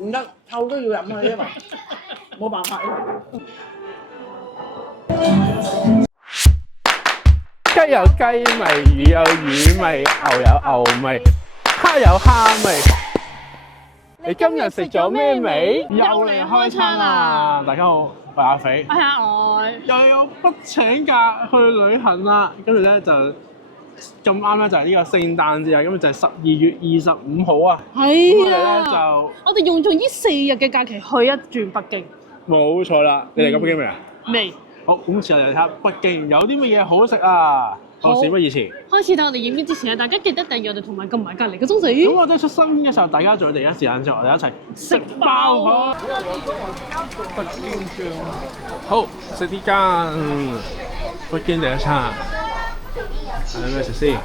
唔得，臭都要飲啊，因為冇辦法。雞有雞味，魚有魚味，牛有牛味，蝦有蝦味。你今日食咗咩味？又嚟開餐啦！大家好，我係阿肥。係啊，我又有不請假去旅行啦，跟住咧就咁啱咧就係呢個聖誕節啊，咁就係12月25號啊。係啊，咧就我哋用咗呢4日嘅假期去一轉北京。冇錯啦，你嚟過北京未啊？未好，咁次我哋嚟睇下北京有啲乜嘢好食啊！到事不宜遲，開始睇我哋影片之前咧，大家記得訂閱我哋同埋撳埋隔離嘅鐘仔。咁我哋出新片嘅時候，大家就會第一時間之後，我哋一齊食爆佢。北京醬，好食啲間北京第一餐，有咩食先？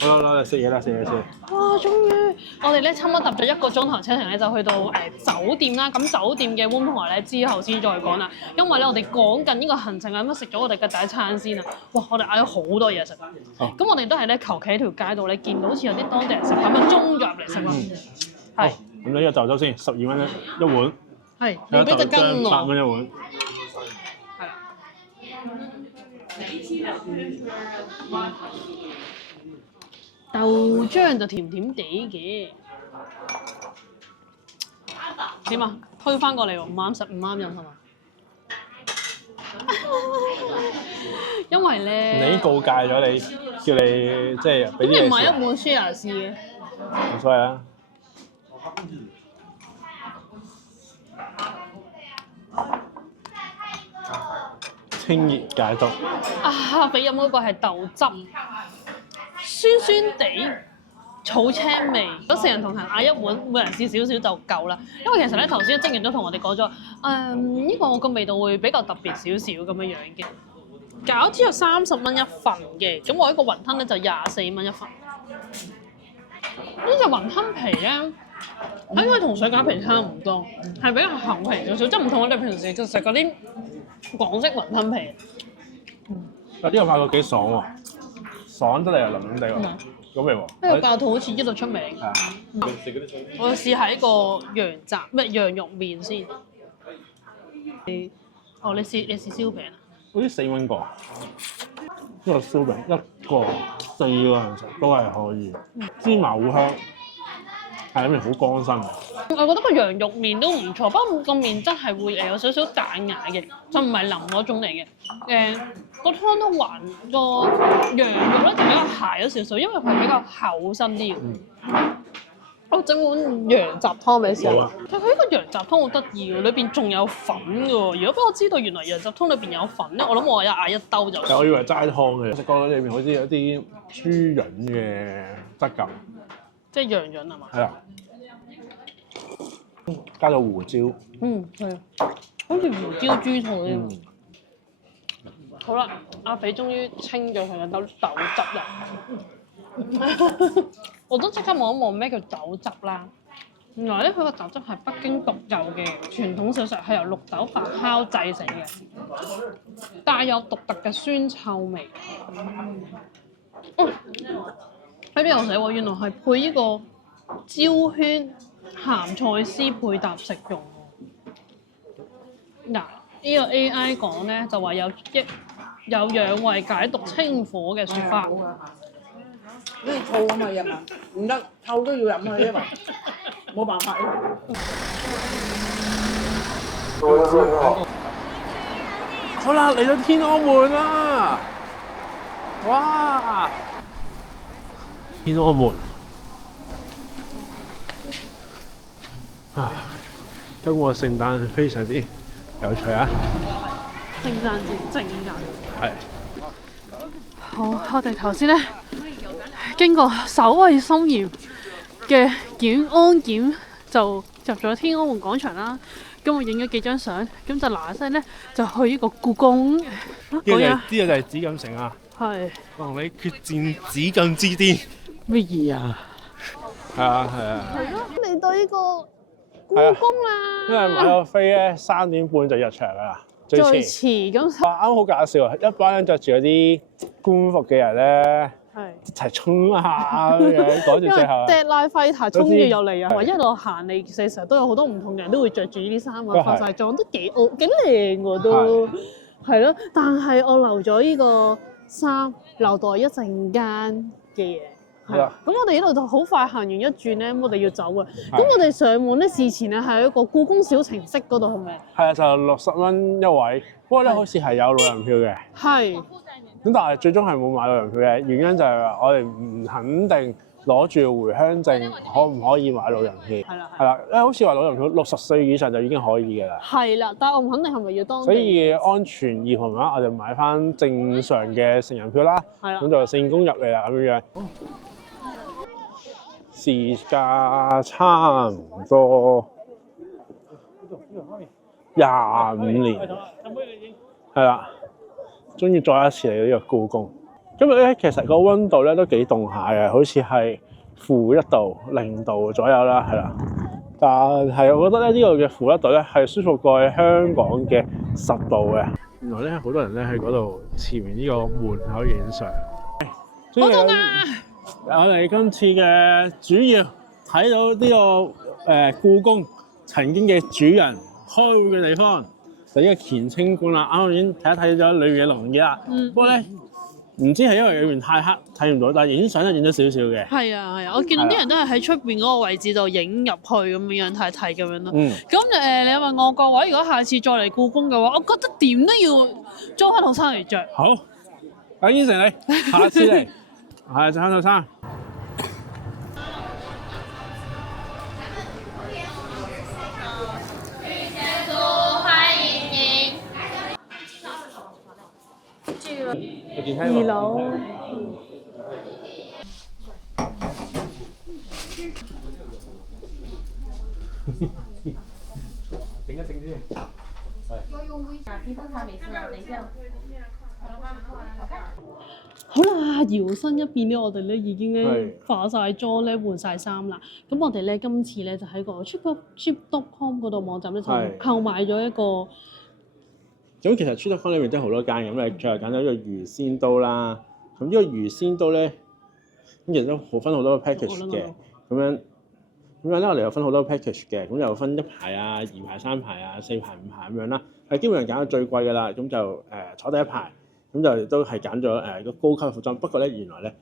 好啦，食嘢啦，食嘢先。哇！終於我哋咧差唔多搭咗1個鐘頭車程咧，就去到酒店啦。咁酒店嘅安排咧之後先再講啦。因為咧我哋講緊呢個行程啊，咁食咗我哋嘅第一餐先啊。哇！我哋嗌咗好多嘢食。咁我哋都係咧求其喺條街度咧見到好似有啲當地人食咁樣中入嚟食咯。係。咁呢個就酒先，12蚊一碗。係。你俾隻羹我。8蚊一碗。係啦。豆漿就甜甜地嘅，點啊？推翻過嚟喎，唔啱食，唔啱飲係嘛？因為咧，你已經告誡咗你，叫你即係俾啲嘢食。咁你買一碗 share 試嘅，冇所謂啊！清熱解毒。啊！俾飲嗰個係豆汁。酸酸地，草青味。如果4人同行嗌一碗，每人試少少就夠啦。因為其實咧頭先職員都同我哋講咗，呢個個味道會比較特別少少咁樣樣嘅。餃子有30蚊一份嘅，咁我呢個雲吞咧就24蚊一份。呢隻雲吞皮咧，應該同水餃皮差唔多，係比較厚皮少少，即係唔同我哋平時食嗰啲港式雲吞皮。呢個發覺幾爽喎！爽得嚟又腍腍地喎，好味喎！呢個爆肚好似呢度出名。係啊，我試下呢個羊雜羊肉麵先。哦，你試燒餅啊？好似4蚊個，呢個燒餅1個4個人食都係可以，芝麻好香，係入面好乾身。我覺得個羊肉麵都唔錯，不過個麵質係會有少少彈牙嘅，就唔係腍嗰種嚟嘅。個湯都還，個羊肉咧就比較鞋咗少少，因為佢比較厚身啲。我整碗羊雜湯俾你試下。其實佢呢個羊雜湯好得意喎，裏邊仲有粉嘅喎。如果俾我知道原來羊雜湯裏邊有粉咧，我諗我嗌一兜就。我以為齋湯嘅，食過裏邊好似有啲豬潤嘅質感。即係羊潤係嘛？係啊。加咗胡椒。係啊，好似胡椒豬肚咁。好啦，阿肥終於清咗佢嘅豆汁啦。我都即刻望一望咩叫豆汁啦。原來咧，佢個豆汁係北京獨有嘅傳統小食，係由綠豆發酵製成嘅，帶有獨特嘅酸臭味。喺邊度寫喎？原來係配呢個椒圈鹹菜絲配搭食用。嗱，呢個 AI 講咧就話有養胃解毒清火嘅説法。好似醋咁啊飲啊，唔得，臭都要飲啊，因為冇辦法。好啦，嚟到天安門啦！哇！天安門啊！今個聖誕非常之有趣啊！聖誕節正日。係。好，我哋頭先咧經過守衞森嚴嘅安檢，就入咗天安門廣場啦。咁我影咗幾張相，咁就嗱嗱聲咧就去呢個故宮。呢個就係紫禁城啊！係。我同你決戰紫禁之巔。乜嘢啊？係啊係啊。係咯，嚟到呢個故宮啦。因為買個飛咧3點半就入場㗎啦。最遲咁。啱好搞笑啊！一班人着住嗰啲官服嘅人咧，一齊衝下咁樣，趕住因為最後。 Deadline Fighter 終於有嚟啊！一路行你成日都有好多唔同嘅人都會着住呢啲衫啊，化晒妝都幾靚喎都係咯。但係我留咗呢個衫留待一陣間嘅嘢。係啦，咁我哋呢度就好快行完一轉咧，我哋要走啊。咁我哋上門咧，事前咧係一個故宮小程式嗰度，係咪？係啊，就60蚊一位，不過咧好似係有老人票嘅。係。咁但係最終係冇買老人票嘅，原因就係話我哋唔肯定攞住回鄉證可唔可以買老人票。係啦，係啦，因為好似話老人票60歲以上就已經可以嘅啦。係啦，但係我唔肯定係咪要當地。所以安全而同埋我哋買翻正常嘅成人票啦。係啦。咁就成功入嚟啦，咁樣樣。時間差唔多25年，係啦，終於再一次嚟到呢個故宮。今日咧其實個温度咧都幾凍下嘅，好似係-1度、0度左右啦，係啦。但係我覺得咧呢個嘅-1度咧係舒服過喺香港嘅10度嘅。原來咧好多人咧喺嗰度前面呢個門口影相。好凍啊！我哋今次嘅主要睇到呢個故宮曾經嘅主人開會嘅地方，就呢個乾清觀啦。啱啱已經睇一睇咗裏面嘅龍椅啦。不過咧唔知係因為裏面太黑睇唔到，但係影相就影咗少少嘅。係啊係啊，我見到啲人都係喺出邊嗰個位置度影入去咁樣睇睇咁樣咯。咁你問我個話，如果下次再嚟故宮嘅話，我覺得點都要裝翻套衫嚟着。好，我應承你，下次嚟。係，着翻套衫。2樓。整一整先。我用微信皮肤茶美丝啊，等一下。好啦，搖身一變咧，我哋咧已經咧化晒妝咧，換晒衫啦。咁我哋咧今次咧就喺個 Trip.com 嗰度網站咧就購買咗一個。咁其實 Trip.com 裏面都好多間咁，你最後揀咗呢個魚仙刀啦。咁呢個魚仙刀咧，咁其實都好分好多 package 嘅。咁樣咧，我哋又分好多 package 嘅。咁又分1排啊、2排、3排啊、4排、5排咁樣啦。係基本上揀到最貴㗎啦。咁就坐第一排。咁就都係揀咗個高級服裝，不過咧原來咧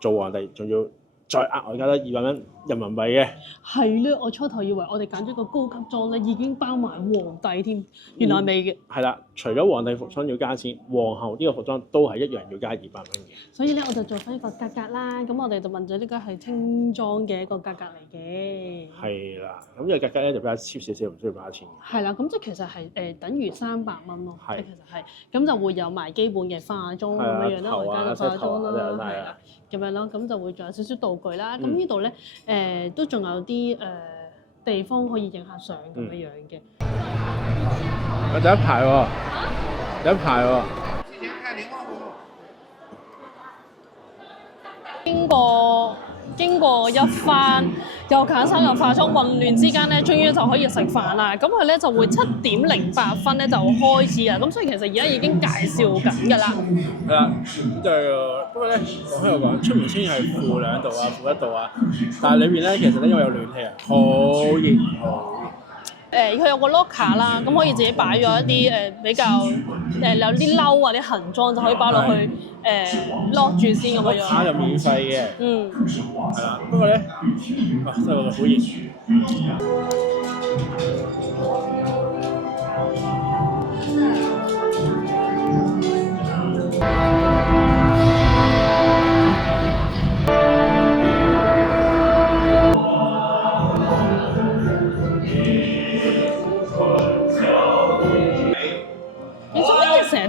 做皇帝仲要再額外加多200蚊人民幣嘅。係咧，我初頭以為我哋揀咗個高級裝咧已經包埋皇帝添，原來未嘅。係啦，除咗皇帝服裝要加錢，皇后呢個服裝都係一樣要加200蚊嘅。所以咧我就做翻一個價格啦，咁我哋就問咗呢個係清裝嘅一個價格嚟嘅。係啦，咁呢個價格咧就比較 cheap 少少，唔需要加錢。係啦，咁即係其實係等於300蚊咯，即係其實係，咁就會有埋基本嘅化妝咁樣樣啦，我加咗化妝啦，係啦，咁樣咯，咁就會仲有少少道具啦。咁呢度咧都仲有啲地方可以影下相咁樣樣嘅。我第一排喎，第一排喎。經過一番又揀衫又化妝混亂之間咧，終於就可以食飯啦。咁佢咧就會7:08分咧就開始啊。咁所以其實而家已經介紹緊㗎啦。係啦，就不過咧我喺度講，出面雖然係-2度啊、-1度啊，但係裏面咧其實咧因為有暖氣啊，好熱好熱。佢有個 locker 啦，咁可以自己擺咗一啲比較有啲褸啊、啲行裝就可以擺落去lock 住先咁樣。locker 就免費嘅。嗯。係啦，不過咧，哇真係好熱。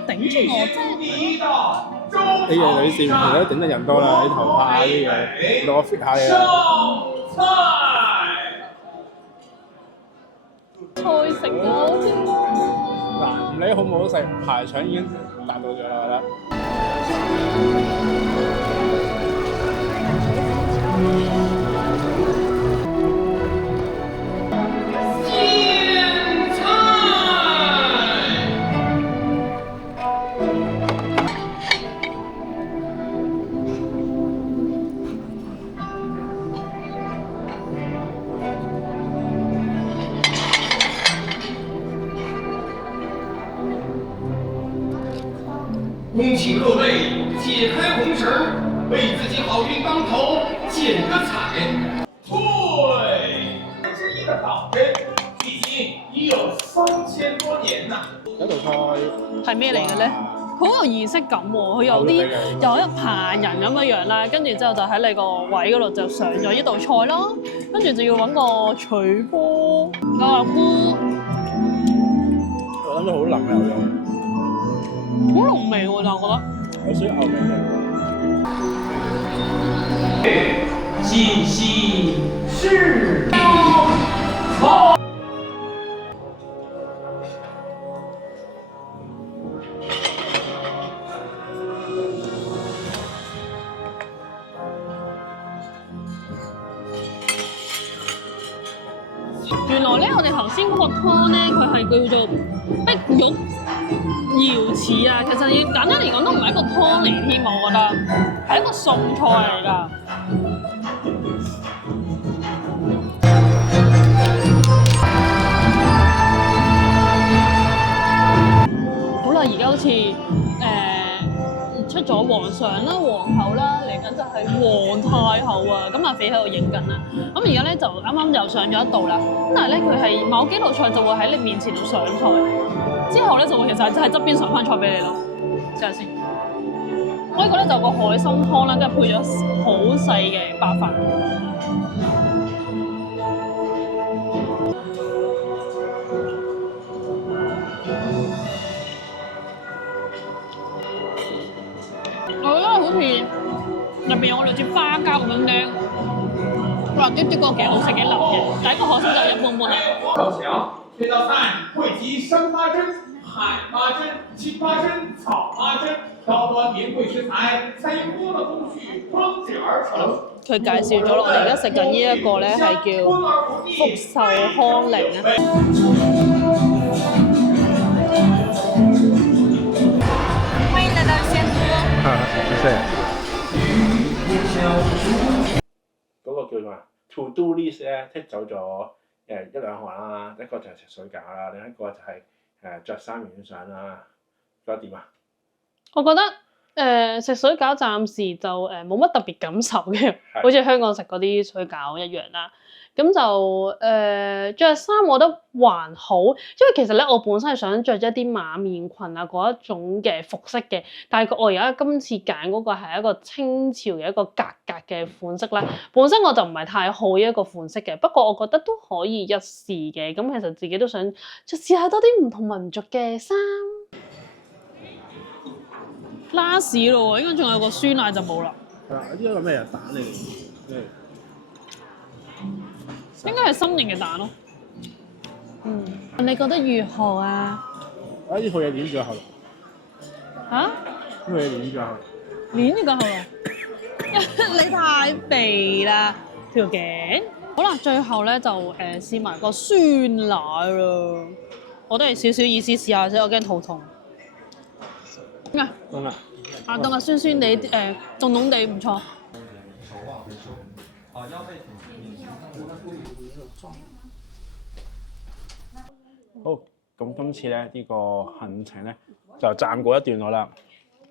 頂住我啫！呢個女士其實都頂得人多啦，啲頭髮啲嘢，攞我 fit 下你啦。菜食啊，好似嗱，唔理好唔好食，排場已經達到咗啦，我覺得。恭请各位解开红绳，为自己好运当头剪个彩。对，1的岛根，距今已有3000多年呐。嗰道菜係咩嚟嘅咧？好有儀式感喎，佢有啲有一棚人咁樣樣啦，跟住之後就喺你個位嗰度就上咗呢道菜咯，跟住就要揾個取波牛菇，我諗到好腍嘅牛肉，好濃味喎，但我覺得。有少少牛味。今夕是原來咧，我哋頭先嗰個湯咧，佢係叫做碧玉瑤翅啊。其實你簡單嚟講都唔係一個湯嚟添，我覺得係一個餸菜嚟㗎。好啦，而家好似出咗皇上啦、皇后啦，嚟緊就係皇太后啊，咁阿肥喺度影緊啦。咁而家咧就啱啱又上咗一道啦，咁但係咧佢係某幾道菜就會喺你面前度上菜，之後咧就會其實喺側邊上翻菜俾你咯。試下先，我呢個咧就有個海參湯啦，跟住配咗好細嘅白飯。我覺得好似入邊有我哋似花膠咁樣咧，哇！啲個幾好食幾腍嘅，但係個海參就一般般啦。高牆，这道菜汇集生花针、海花针、青花针、草花針，高端名貴食材，採用多個工序烹製而成。佢介紹咗咯，我哋而家食緊呢一個咧係叫福壽康寧啊。歡迎來到仙都。嗰個叫做咩 To Do list 咧剔走咗1、2項啦，一個就係食水餃啦，另一個就係着衫影相啦，覺得點啊？我覺得食水餃暫時就冇乜特別感受嘅，好似香港食嗰啲水餃一樣啦。咁就著衫，我覺得還好，因為其實咧我本身係想着一啲馬面裙啊嗰一種嘅服飾嘅，但係我而家今次揀嗰個係一個清朝嘅一個格嘅款式咧，本身我就唔係太好呢一個款式嘅，不過我覺得都可以一試嘅。咁其實自己都想就試下多啲唔同民族嘅衫。拉屎咯，應該仲有個酸奶就冇啦。係啊，呢個咩啊？蛋嚟嘅。應該係心形嘅蛋咯。你覺得如何啊？呢套嘢攣住喺後度。嚇？呢套嘢攣住喺後度。攣住個後度？你太肥啦，條頸。好啦，最後咧就試埋個酸奶咯。我都係少少意思試下先，我驚肚痛。啊！凍啦。啊，凍啊，酸酸地凍凍地唔錯。好，咁今次咧呢個行程咧就暫告一段落啦。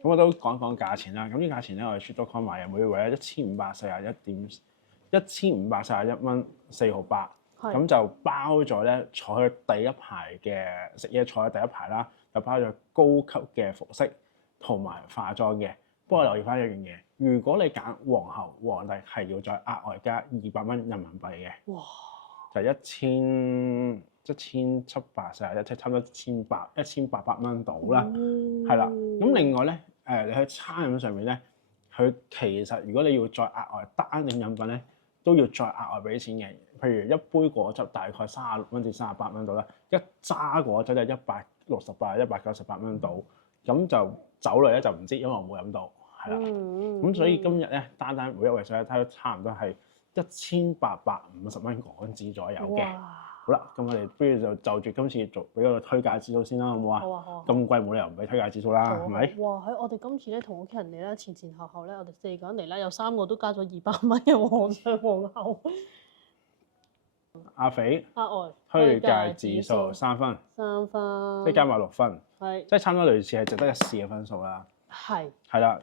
咁我都講講價錢啦。咁呢價錢咧，我哋 Foodcon 買嘅每位咧1541蚊4毫8，咁就包咗咧坐喺第一排嘅食嘢坐喺第一排啦，就包咗高級嘅服飾同埋化妝嘅。不過留意翻一樣嘢，如果你揀皇后、皇帝係要再額外加200蚊人民幣嘅，哇！就1741，即係差唔多1800蚊到啦，係啦。咁另外咧，你喺餐飲上面咧，佢其實如果你要再額外單點飲品咧，都要再額外俾錢嘅。譬如一杯果汁大概36蚊至38蚊到啦，一揸果汁就168、198蚊到。咁就酒類咧就唔知，因為我冇飲到，係啦。咁所以今日咧單每一位水睇都差唔多係1850蚊港紙左右嘅。好啦，咁我哋不如就住今次做俾個推介指數先啦，好唔好啊？好啊，好啊。咁貴冇理由唔俾推介指數啦，係咪？哇！喺我哋今次咧同屋企人嚟啦，前後咧，我哋4個人嚟啦，有3個都加咗200蚊嘅皇上皇后。阿肥、阿外推介指數3分，即係加埋6分，係即係差唔多類似係值得一試嘅分數啦。係啦，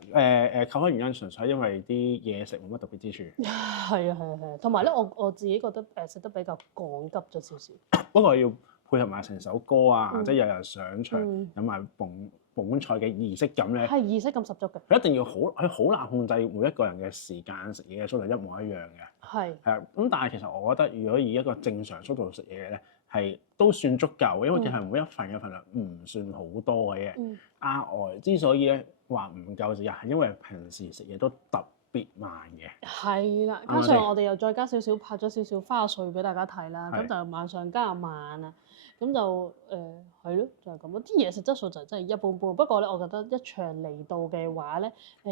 扣分原因純粹係因為啲嘢食冇乜特別之處。係啊，同埋咧，我自己覺得食得比較趕急咗少少。不過要配合埋成首歌啊，即係有人上場有埋捧菜嘅儀式感咧，係儀式感十足嘅。佢一定要佢好難控制每一個人嘅時間食嘢嘅速度一模一樣嘅。係啊，咁但係其實我覺得，如果以一個正常速度食嘢咧，係都算足夠，因為其實每一份嘅份量唔算好多嘅嘢。額外之所以咧話唔夠時間，係因為平時食嘢都特別慢嘅。係啦，加上我哋又再加少少拍咗少少花絮俾大家睇啦，咁就慢上加慢啊。咁就係咯，就係咁咯。啲嘢食質素就真係一般般。不過咧，我覺得一場嚟到嘅話咧，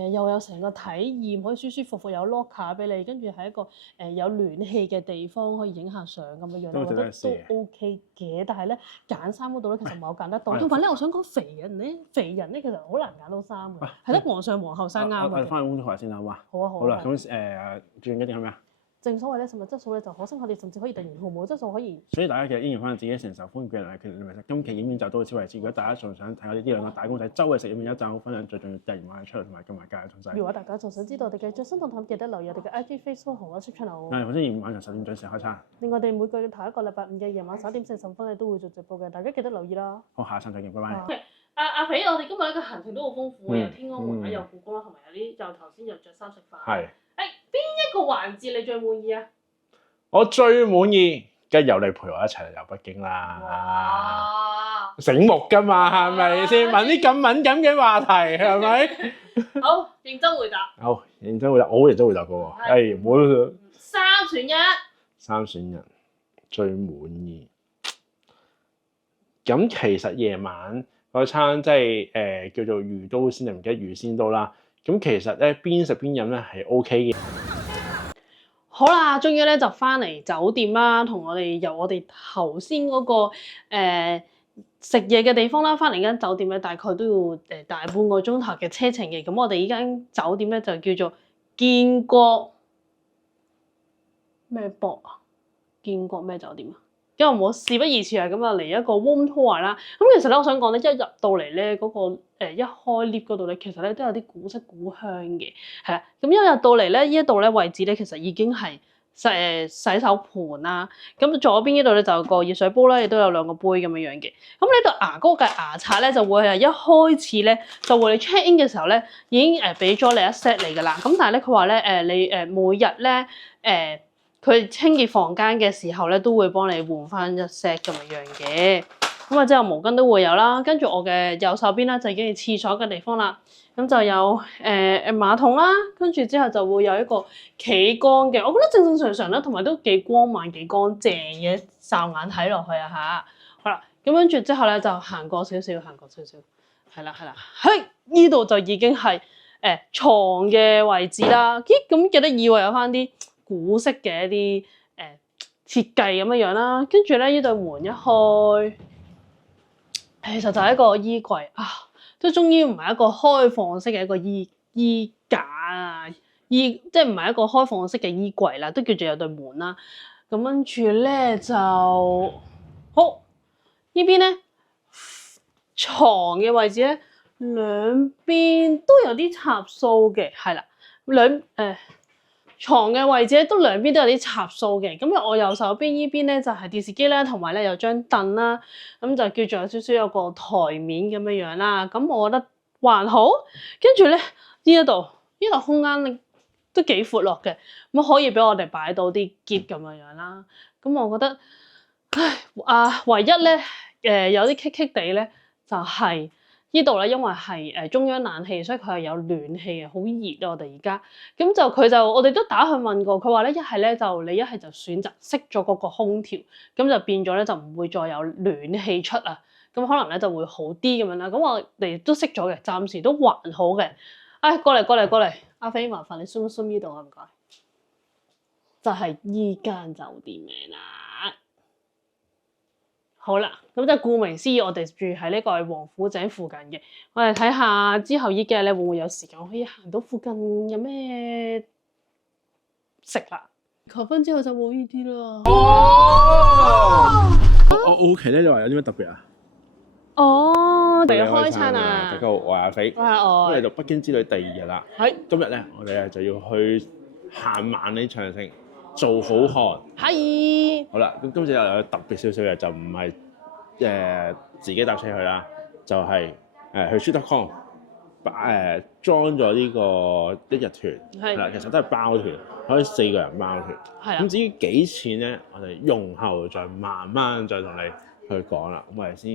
又有成個體驗，可以舒舒服服有 locker 俾你，跟住係一個有暖氣嘅地方，可以影下相咁樣樣，我覺得都 OK 嘅。但係咧，揀衫嗰度咧，其實唔係好揀得到。同埋咧，我想講肥人咧其實好難揀到衫嘅，係得皇上皇后衫啱嘅。我哋翻去工作台先好嘛？好啊。好啦，咁轉一定係咩啊？正所謂咧，食物質素咧就可升可跌，甚至可以突然毫無質素可以。所以大家其實依然翻自己成受歡迎嘅人，其實今期影片就到此為止。如果大家仲想睇我哋呢兩個打工仔周圍食影片一讚好分享，最重要突然話出嚟同埋今日加嘅東西。如果大家仲想知道我哋嘅最新動態，記得留意我哋嘅 IG、Facebook 同 YouTube channel。係，逢星期五晚上10點準時開餐。另外，我哋每個月頭一個禮拜五嘅夜晚11點40分咧都會做直播嘅，大家記得留意啦。好，下一餐再見，拜拜。阿肥，我哋今日一個行程都好豐富，有天安門啦，有故宮啦，同埋有啲就頭先就着衫食飯。係。邊一個環節你最滿意啊？我最滿意，梗係有你陪我一齊嚟遊北京啦！醒目㗎嘛，係咪先？問啲咁敏感嘅話題，係咪？好，認真回答。好，認真回答，我好認真回答嘅喎。唔好。三選一。三選一，最滿意。咁其實夜晚嗰餐即係叫做魚刀鮮定唔記得魚鮮刀啦。咁其實咧邊食邊飲咧係 OK 嘅。好啦，終於咧就翻嚟酒店啦，同我哋由我哋頭先嗰個食嘢嘅地方啦，翻嚟間酒店咧大概都要大半個鐘頭嘅車程嘅。咁我哋依間酒店咧就叫做建國咩博啊？建國咩酒店啊？因為我事不宜遲啊，咁啊嚟一個 room tour 啦。咁其實咧，我想講咧，一入到嚟咧，嗰個一開 lift 嗰度咧，其實咧都有啲古色古香嘅，係啦。咁一入到嚟咧，呢一度咧位置咧，其實已經係洗手盤啦。咁左邊呢度咧就有個熱水煲啦，亦都有兩個杯咁樣樣嘅。咁呢度牙膏嘅牙刷咧，就會係一開始咧就會你 check in 嘅時候咧，已經俾咗你一 set 嚟㗎啦。咁但係咧，佢話咧你每日咧佢清潔房間嘅時候咧，都會幫你換翻一 set 咁樣嘅。咁啊，之後毛巾都會有啦。跟住我嘅右手邊咧，就已經係廁所嘅地方啦。咁就有馬桶啦，跟住之後就會有一個企缸嘅。我覺得正正常常啦，同埋都幾光猛、幾乾淨嘅，驟眼睇落去啊嚇。好啦，咁跟住之後咧，就行過少少，係啦，喺呢度就已經係牀嘅位置啦。咦，咁記得以為有翻啲古色嘅一啲設計咁樣啦，跟住咧呢對門一開，其實就係一個衣櫃啊，都終於唔係一個開放式嘅一個衣架啊，即係唔係一個開放式嘅衣櫃啦，都叫做有對門啦。咁跟住咧就好呢邊咧床嘅位置咧，兩邊都有啲插蘇嘅，係啦，床嘅位置咧都兩邊都有啲插蘇嘅，咁我右手邊呢邊咧就係電視機啦，同埋咧有張凳啦，咁就叫做有少少有個台面咁樣樣啦，咁我覺得還好。跟住咧呢度空間都幾闊落嘅，咁可以俾我哋擺到啲篋咁樣樣啦。咁我覺得，唯一咧有啲棘棘地咧就係呢度咧，因為係中央冷氣，所以佢係有暖氣嘅，好熱啊！我哋而家咁我哋都打去問過，佢話咧一係咧就你一係就選擇熄咗嗰個空調，咁就變咗咧就唔會再有暖氣出啊，咁可能咧就會好啲咁樣啦。咁我哋都熄咗嘅，暫時都還好嘅。過嚟，阿飛麻煩你 zoom 呢度啊，唔該。就係依間酒店嘅啦。好啦，咁就顧名思義，我哋住喺呢個王府井附近嘅。我哋睇下之後依幾日咧，會唔會有時間可以行到附近有咩食啦？求婚之後就冇呢啲啦。我 OK 咧，你話有啲咩特別啊？哦，嚟開餐啊！大家好，我係阿肥。我係我。嚟到北京之旅第2日啦。係。今日咧，我哋咧就要去行萬里長城，做好漢。係。好啦，咁今次又有特別少少嘅，就唔係自己搭車去啦，就係、去 Shootcon 裝咗呢個1日團。係啦，其實都係包團，可以4個人包團。係啊。咁至於幾錢咧，我哋用後再慢慢再同你去講啦。咁我哋先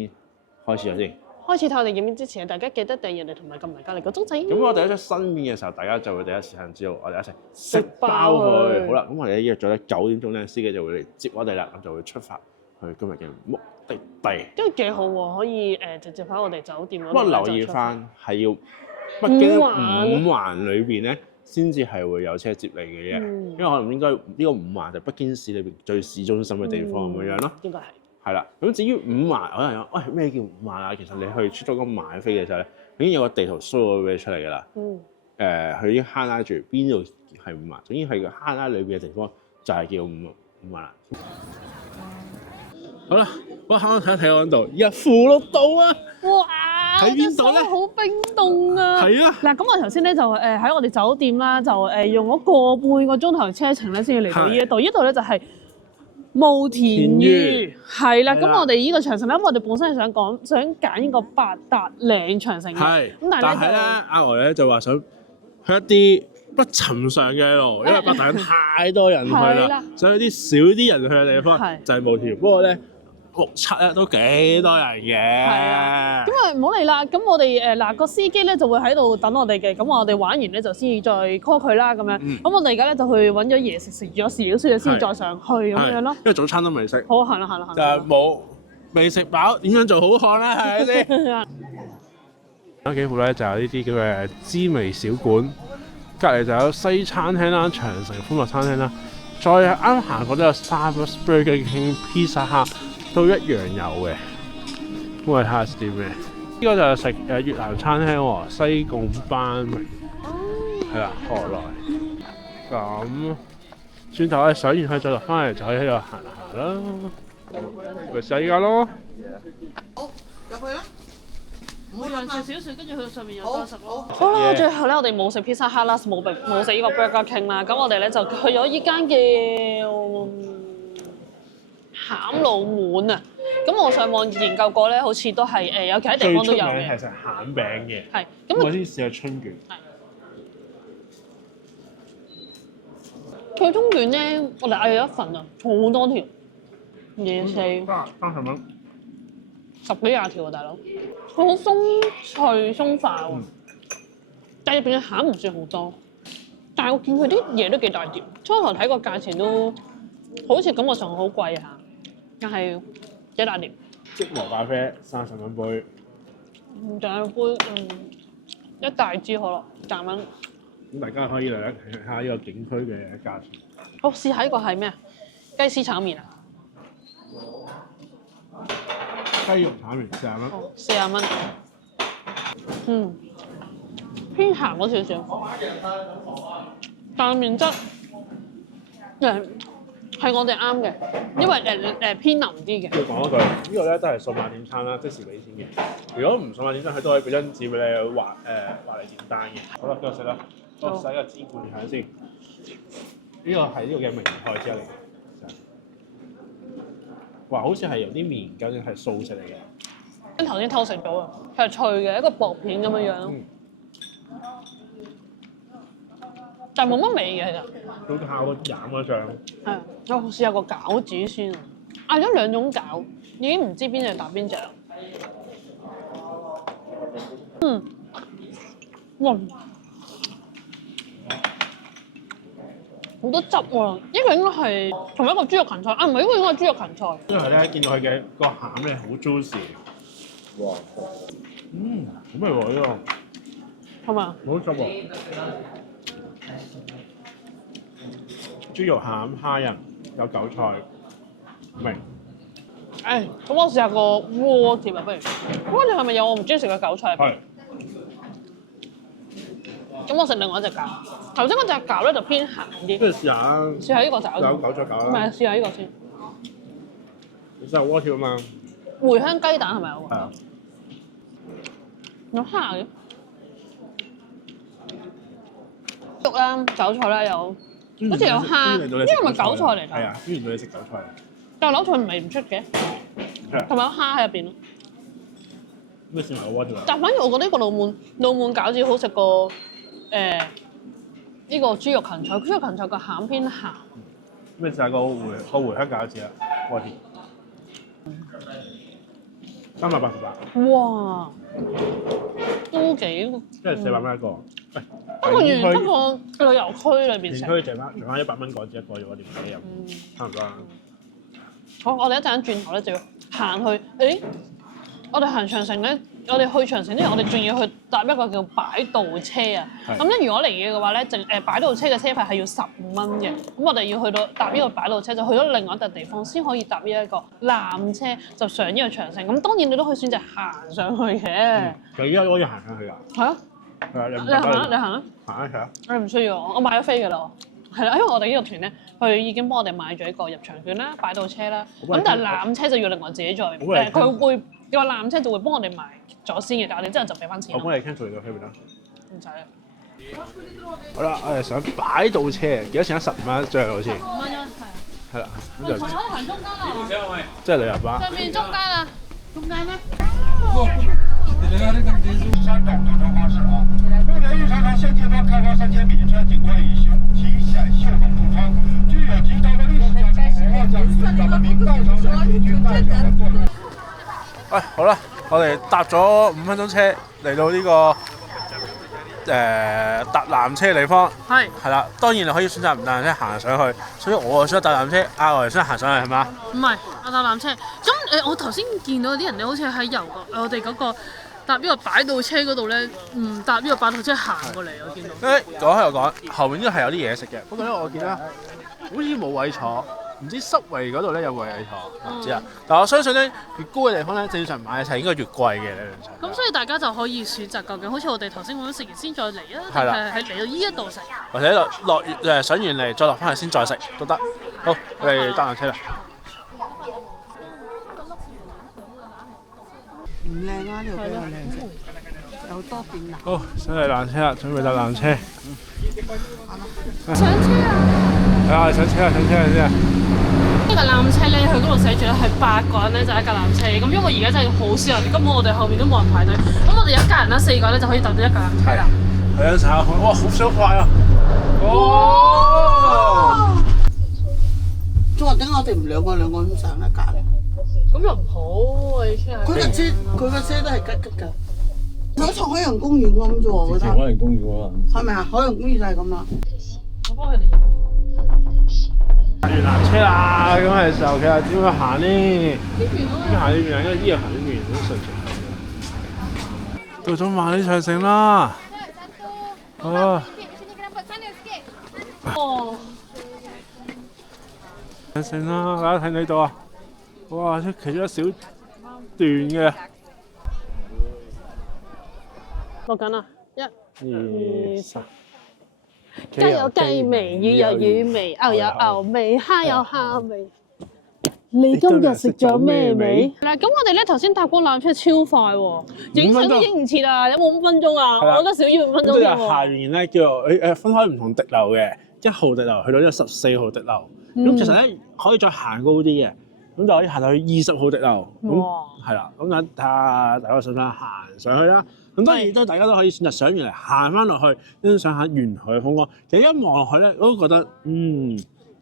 開始咗先。開始睇我哋影片之前，大家記得訂閱我哋同埋撳埋隔離個鐘仔。咁我哋一出新片嘅時候，大家就會第一時間知道我哋一齊食爆佢。好啦，咁我哋約咗咧9點鐘咧，司機就會嚟接我哋啦，咁就會出發去今日嘅目的地。都幾好喎，可以直接喺我哋酒店嗰度。不過留意翻係要北京5環裏邊咧，先至係會有車接你嘅啫。因為可能應該呢個5環就北京市裏邊最市中心嘅地方咁樣咯。應該係。係啦，咁至於5環，可能有喂咩叫5環啊？其實你去出咗個買飛嘅時候咧，已經有個地圖 show 咗俾你出嚟㗎啦。佢已經慳拉住邊度係5環，總之係個慳拉裏邊嘅地方就係叫5環啦。好啦，我啱啱睇一睇我嗰度，依家負6度啊！哇！喺邊度咧？好冰凍啊！係啊！嗱，咁我頭先咧就喺我哋酒店啦，就用咗個半個鐘頭車程咧，先至嚟到呢一度。呢度咧就係慕田峪，係啦。咁我哋呢個長城咧，我哋本身係想揀呢個八達嶺長城嘅。係。咁但係咧，阿娥咧就話想去一啲不尋常嘅路，因為八達嶺太多人去啦，想去啲少啲人去嘅地方，就係慕田峪。不過咧，目測咧都幾多人嘅。係啊。咁啊唔好嚟啦，咁我哋嗱個司機咧就會喺度等我哋嘅，咁我哋玩完咧就先至再 call 佢啦，咁樣。咁我哋而家咧就去揾咗嘢食，食咗少少嘢先再上去咁樣咯。因為早餐都未食。好，行啦。就係冇未食飽，點樣做好漢咧？係咪先？有幾乎咧就有呢啲叫嘅滋味小館，隔離就有西餐廳啦、長城歡樂餐廳啦，再啱行過都有 Starbucks、Burger King、Pizza Hut 都一樣有嘅。咁我哋睇下食啲咩？呢個就係食越南餐廳喎，西貢班明。係啦，河來。咁轉頭上完去再落翻嚟，就可以喺度行下啦。咪試下依家咯。好，入去啦。每樣食少少，跟住去到上面有多食咯。好啦，最後咧我哋冇食 Pizza Hut 啦，冇食呢個 Burger King 啦。咁我哋咧就去咗依間叫餡老滿啊。咁我上網研究過咧，好似都係有其他地方都有嘅。最出名係食餡餅嘅。係。咁我先試下春卷。係。佢春卷咧，我哋嗌咗一份啊，好多條嘢食。30蚊。10幾20條啊，大佬。佢好鬆脆鬆化喎，但係入邊嘅餡唔算好多。但係我見佢啲嘢都幾大碟。初頭睇個價錢都好似感覺上好貴下，但係幾大碟。即磨咖啡30蚊杯。仲有杯一大支可樂10蚊。咁大家可以嚟睇下呢個景區嘅價錢。好，試下呢個係咩啊？雞絲炒麵啊！雞肉炒麵40蚊。40蚊。偏鹹咗少少，但係麵質係我哋啱嘅，因為偏腍啲嘅。要講一句，呢個咧都係數碼點餐啦，即時俾錢嘅。如果唔數碼點餐，佢都可以俾張紙俾你畫嚟點單嘅。好啦，繼續食啦。我洗個芝罐香先。呢個係呢個嘅名菜之一嚟嘅。哇，好似係有啲麵，究竟係素食嚟嘅。頭先偷食咗啊，佢係脆嘅，一個薄片咁樣樣咯。但係冇乜味嘅其實。好靠個飲嗰醬。係，我試下個餃子先啊！嗌咗2種餃，已經唔知邊隻搭邊隻啦。哇！好多汁喎，呢個應該係同一個豬肉芹菜啊，唔係，呢個應該係豬肉芹菜。因為咧見到佢嘅個餡咧好 juicy。哇！好味喎呢個。係嘛？好汁喎。豬肉餡蝦仁有韭菜，明。咁我試下個鍋貼啊，不如。鍋貼係咪有我唔中意食嘅韭菜？係。咁我食另外一隻餃。頭先嗰隻餃咧就偏鹹啲。不如試下啊！試下呢個餃。有韭菜餃啦。唔係，試下呢個先。你試下鍋貼啊嘛。茴香雞蛋係咪啊？係啊。有蝦嘅肉啦、韭菜啦，有好似有蝦，呢個咪韭菜嚟㗎？係啊，邊度到你食韭菜？但係韭菜唔係唔出嘅，同埋有蝦喺入邊咯。咩豉油鍋啫嘛？但反而我覺得呢個澳門餃子好食過呢個豬肉芹菜，豬肉芹菜個餡偏鹹。咩就係個回香餃子啊？鍋貼388。哇，都幾即係400蚊一個。不過旅遊區裏邊食。園區剩翻100蚊港紙一個啫喎，連幾入差唔多啦。好，我哋一陣轉頭咧就要行去，我哋行長城咧，我哋去長城咧，我哋仲要去搭一個叫擺渡車啊。咁咧，如果嚟嘅話咧，擺渡車嘅車費係要15蚊嘅。咁我哋要去到搭呢個擺渡車，就去咗另外一笪地方先可以搭呢一個纜車，就上呢個長城。咁當然你都可以選擇行上去嘅。其實依家可以行上去㗎。係啊。係啊，你行啦，你行啦。行一齊啊！我唔需要，我買咗飛㗎啦。係啦，因為我哋呢個團咧，佢已經幫我哋買咗一個入場券啦、擺渡車啦。咁但係纜車就要另外自己再佢會個纜車就會幫我哋買咗先嘅，但係我哋之後就俾翻錢。我幫你 cancel 你個飛唔得。唔使啦。好啦，我哋上擺渡車，幾多錢啊？15蚊一張好似。15蚊啦，係。係啦，咁就我哋行中間啦。即係旅遊巴。上面中間啊，中間啦。山东渡船方式啊，目前玉长城现阶段开发3000米，车景观已体现秀动渡窗，具有极高的历史价值和文化价值。咱们明代朝人民军代表的作用。喂，好啦，我哋搭咗5分鐘車嚟到呢個搭纜車嘅地方。係啦，當然你可以選擇唔搭纜車行上去，所以我選擇搭纜車，我哋選擇行上去係嘛？唔係，我搭纜車。咁我頭先見到啲人咧，好似喺遊我哋嗰個搭呢個擺渡車嗰度咧，唔搭呢個擺渡車行過嚟，我見到。講開又講，後面應該係有啲嘢食嘅，不過咧我見咧好似冇位坐，唔知濕圍嗰度咧有位坐，唔知啊。但我相信咧，越高嘅地方咧，正常買嘅係應該越貴嘅理論上。咁所以大家就可以選擇究竟，好似我哋頭先咁樣食完先再嚟啊，係啦，係嚟到呢一度食，或者上完嚟再落翻去先再食都得。好，我哋搭纜車啦。唔靚啊！呢度比較靚啫，有多變藍。好，上嚟纜車啦，準備搭纜車。上車啊！係啊，上車啦，上車啦先啊！呢個纜車咧，佢嗰度寫住咧係8個人咧就一架纜車。咁因為而家真係好少人，根本我哋後面都冇人排隊。咁我哋一家人啦，4個咧就可以搭到一架纜車啦。係啊，查下哇，好想快啊！哦！仲話點解我哋唔兩個咁上一架咧？咁又唔好，你車佢個車都係吉吉㗎，好似海洋公園咁啫喎，我覺得。海洋公園啊？係咪啊？海洋公園就係咁啦。我幫佢哋。搭完纜車啦，咁係時候其實點樣行呢？應該行呢邊啊，因為呢樣行呢邊都順順。到咗萬里長城啦！哦。長城啦，大家睇唔睇到啊？哇！即係其中一小段嘅。錄緊啊！1、2、3。雞有雞味，魚有魚味，牛有牛味，蝦有蝦味。你今日食咗咩味？嗱，咁我哋咧頭先搭過纜車超快喎，影相都影唔切啊！有冇5分鐘啊？我覺得少於5分鐘咁就下面咧叫做分開唔同滴流嘅，1號滴流去到呢個14號滴流。咁其實咧可以再行高啲嘅，咁就可以行到去20號滴流。咁係啦，咁睇下大家想唔想行上去啦。咁當然大家都可以選擇上完嚟行翻落去欣賞下沿海風光。其實一望落去咧，我都覺得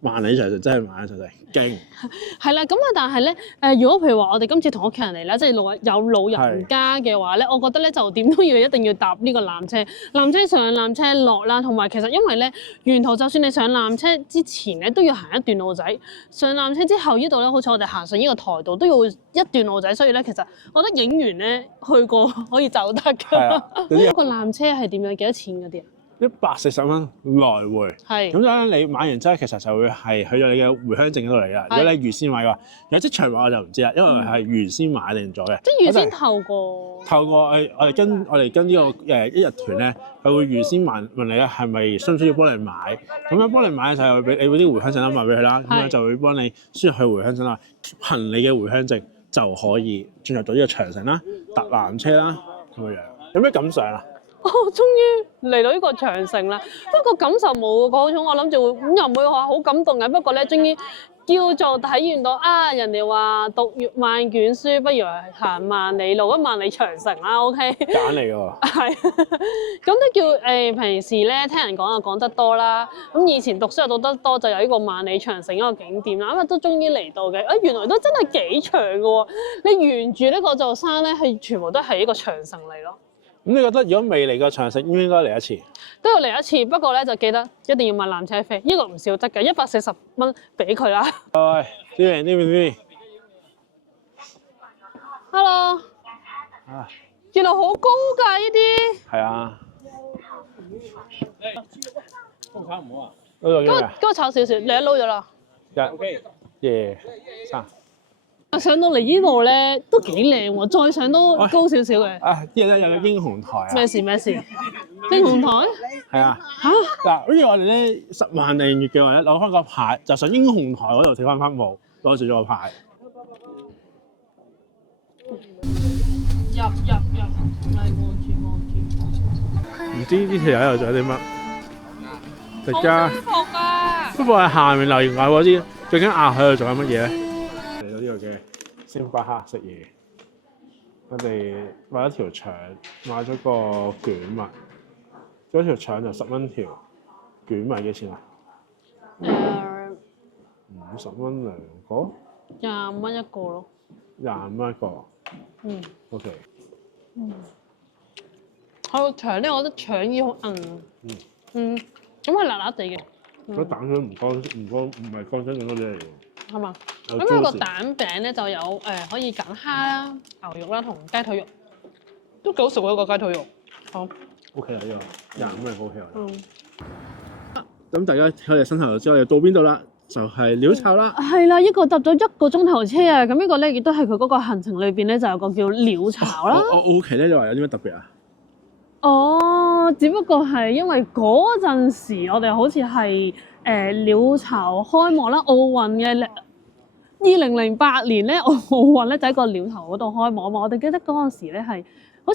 萬里長城真係萬里長城勁。係啦，咁啊，但係咧如果譬如話我哋今次同屋企人嚟啦，即係有老人家嘅話咧，我覺得咧就點都一定要搭呢個纜車。纜車上、纜車落啦，同埋其實因為咧沿途就算你上纜車之前咧都要行一段路仔，上纜車之後呢度咧，好似我哋行上呢個台道都要一段路仔，所以咧其實我覺得影完咧去過可以走得㗎。嗰個纜車係點樣？幾多錢嗰啲啊？140蚊來回，係咁樣你買完之後，其實就會係去咗你嘅回鄉證嗰度嚟㗎。如果你預先買嘅話，有即場買我就唔知啦，因為係預先買定咗嘅。即係預先透過我哋跟呢個一日團咧，佢會預先問你咧係咪需唔需要幫你買？咁樣幫你買嘅時候，俾你啲回鄉證啦，賣俾佢啦，咁樣就會幫你輸入去回鄉證啦，憑你嘅回鄉證就可以進入到呢個長城啦，搭纜車啦咁樣。有咩感想啊？我終於嚟到呢個長城啦，不過感受冇嗰種我諗住會又唔會話好感動嘅，不過咧終於叫做體驗到啊！人哋話讀萬卷書不如行萬里路，一萬里長城啦，OK。揀嚟㗎喎。係，咁都叫平時咧聽人講就講得多啦。咁以前讀書又讀得多，就有呢個萬里長城一個景點啦。咁啊都終於嚟到嘅，原來都真係幾長嘅喎。你沿住呢個座山咧，係全部都係一個長城嚟咯。咁你覺得如果未嚟過長城，應唔應該嚟一次？都要嚟一次，不過咧就記得一定要買纜車飛，呢個唔少得嘅，140蚊俾佢啦。喂，呢邊。Hello。啊。原來好高㗎呢啲。係啊。撈炒唔好啊。撈咗幾啊？嗰個炒少少，你一撈咗啦。2、3。上到嚟呢度咧都幾靚喎，再上都高少少嘅。啊！啲人咧有個英雄台啊。咩事？英雄台？係啊。嚇！嗱，好似我哋咧10萬訂閱嘅話咧，攞翻個牌就上英雄台嗰度睇翻幕，攞住咗個牌。入，嚟望住。唔知呢條友又做啲乜？大家。好舒服㗎！不過喺下面留言話我知，究竟亞海度做緊乜嘢咧？嚟到呢度嘅星巴克食嘢，我哋買咗條腸，買咗個卷物，嗰條腸就10蚊條，卷物幾錢啊？50蚊兩個，25蚊一個咯。25蚊一個。OK。個腸咧，我覺得腸衣好韌。咁係辣辣地嘅。嗰蛋佢唔係乾身咁嗰啲嚟喎。係嘛？咁有個蛋餅咧就有可以揀蝦啦、牛肉啦同雞腿肉，都幾好食喎一個雞腿肉。好。OK 啦，呢個25蚊 OK 啦。咁大家睇我哋身後就知我哋到邊度啦，就係鳥巢啦。係啦，呢個搭咗1個鐘頭車啊！咁呢個咧亦都係佢嗰個行程裏邊咧就有個叫鳥巢啦。我好奇咧，你話有啲咩特別啊？只不過係因為嗰陣時我哋好似係鳥巢開幕啦，奧運嘅2008年咧奧運咧就喺個鳥巢嗰度開幕啊嘛，我哋記得嗰陣時咧係好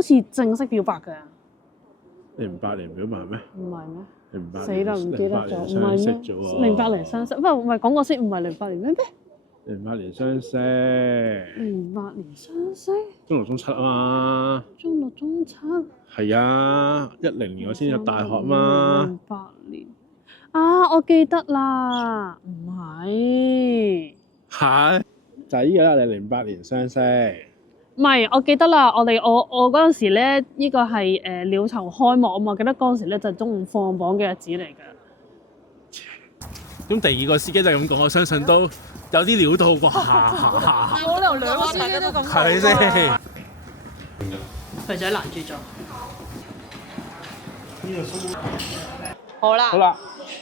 似正式表白嘅。08年表白咩？唔係咩？死啦，唔記得咗，唔係咩？08年相識，不過唔係講過先，唔係08年咩？08年相識。08年相識。中6中7啊嘛。中6中7。係啊，10年我先入大學嘛。08年。啊，我記得啦，唔係。係。就係依個啦，你08年相識。唔係，我記得啦，我嗰陣時咧，呢個係鳥巢開幕啊嘛，記得嗰陣時咧就係中午放榜嘅日子嚟㗎。咁第2個司機就係咁講，我相信都有啲料到啩。我哋2個司機都咁講。係先。肥仔攔住咗。好啦。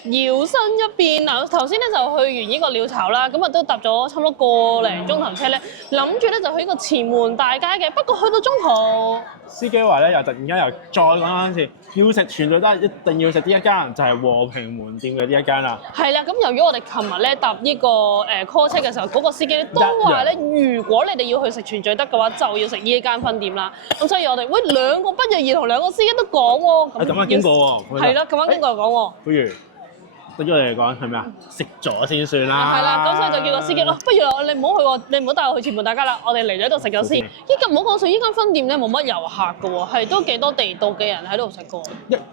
搖身一變嗱，頭先咧就去完呢個鳥巢啦，咁啊都搭咗差唔多個零鐘頭車咧，諗住咧就去呢個前門大街嘅，不過去到中途，司機話咧又突然間又再講翻一次，要食全聚德一定要食呢一間，就係和平門店嘅呢一間啦。係啦，咁由於我哋琴日咧搭呢個call 車嘅時候，嗰個司機咧都話咧，如果你哋要去食全聚德嘅話，就要食呢一間分店啦。咁所以我哋2個不約而同，2個司機都講喎。咁啱經過喎。係啦，咁啱經過又講喎。不如。對於我哋嚟講係咩啊？食咗先算啦。係啦，咁所以就叫個司機不如你唔好去喎，你唔好帶我去前門大街啦，我哋嚟咗度食咗先。依家唔好講笑，依間分店咧冇乜遊客嘅喎，係都幾多地道嘅人喺度食過。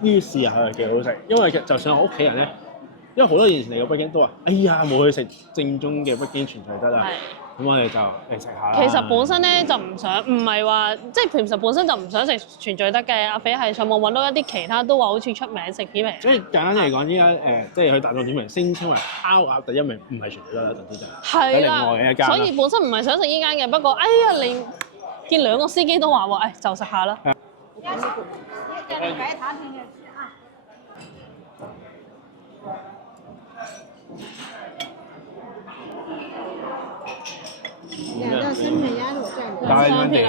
於是係佢係幾好食，因為就算我屋企人咧，因為好多年前嚟過北京都話：哎呀，冇去食正宗嘅北京全聚德啦。咁我哋就嚟食下啦。其實本身咧就唔係話，即係其實本身就唔想食全聚德嘅。阿肥係上網揾到一啲其他都話好似出名食啲名。所以簡單嚟講，依家即係佢大眾點評聲稱為烤鴨第一名，唔係全聚德啦，總之就係另外嘅一間。所以本身唔係想食呢間嘅，不過哎呀，你見2個司機都話喎，就食下啦。2道生片鸭肉蘸咖喱飯店。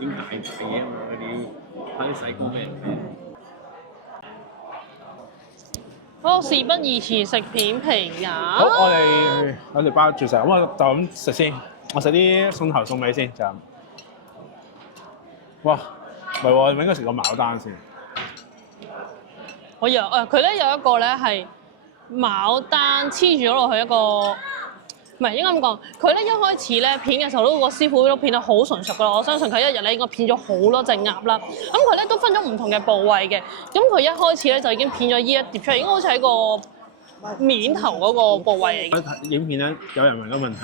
點大嘢嘛？佢哋要拍啲細個俾人睇。好，事不宜遲，食片皮鴨。好，我哋包住食，咁我就咁食先。我食啲餸頭餸尾先，就咁。哇，唔係喎，我應該食個牡丹先。我佢咧有一個咧係牡丹黐住咗落去一個。唔係應該咁講，佢咧一開始咧片嘅時候，嗰個師傅都片得好純熟噶啦。我相信佢一日咧應該片咗好多隻鴨啦。咁佢咧都分咗唔同嘅部位嘅。咁佢一開始咧就已經片咗依一碟出嚟，應該好似喺個面頭嗰個部位嚟嘅。睇影片咧，有人問個問題，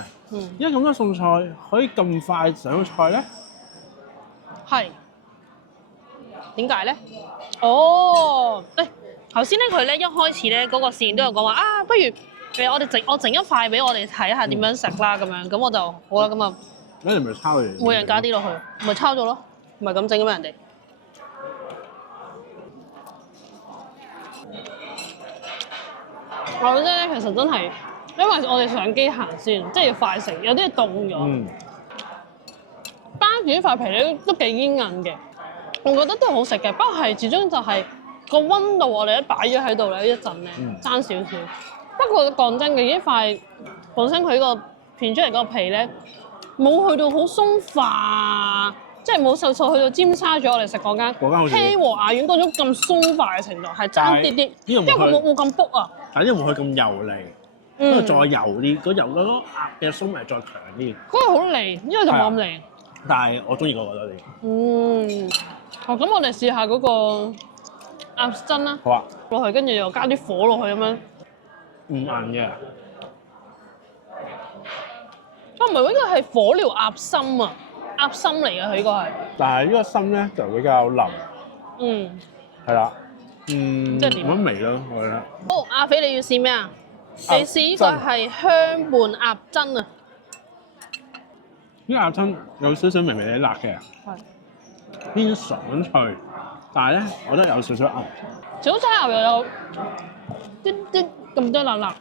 點解咁多餸菜可以咁快上到菜咧？係點解咧？哦，頭先咧佢咧一開始咧嗰個線都有講話啊，不如我整一塊俾我哋睇下點樣食啦咁樣，咁我就好啦，咁啊，你哋咪抄嚟？每人加啲落去，咪抄咗咯，唔係咁整嘅咩人哋？我覺得咧，其實真係，因為我哋上機行先，即係要快食，有啲凍咗。包住啲塊皮咧都幾堅韌嘅，我覺得都好食嘅，不過係始終就係個温度我哋一擺咗喺度咧一陣咧爭少少。不過講真嘅，呢塊本身佢個片出嚟個皮咧，冇去到好鬆化，即係冇去到尖沙咀我哋食嗰間希和雅苑嗰種咁鬆化嘅程度，係爭啲啲，因為佢冇咁卜啊。但因為佢咁油膩，因為再油啲，個油嗰個鴨嘅鬆味再強啲。嗰個好膩，因為就冇咁膩。但係我中意嗰個多啲。好，咁我哋試下嗰個鴨胗啦。好啊。落去，跟住又加啲火落去咁樣。唔硬嘅。唔係，呢個係火療鴨心啊，鴨心嚟嘅佢呢個係。但係呢個心咧就比較腍。係啦。即係點？冇乜味咯，我覺得。好，阿肥你要試咩啊？你試呢個係香拌鴨胗啊。呢個鴨胗有少少微微地辣嘅，偏爽脆，但係咧，我覺得有少少牛。小炒牛又有啲啲咁多辣辣，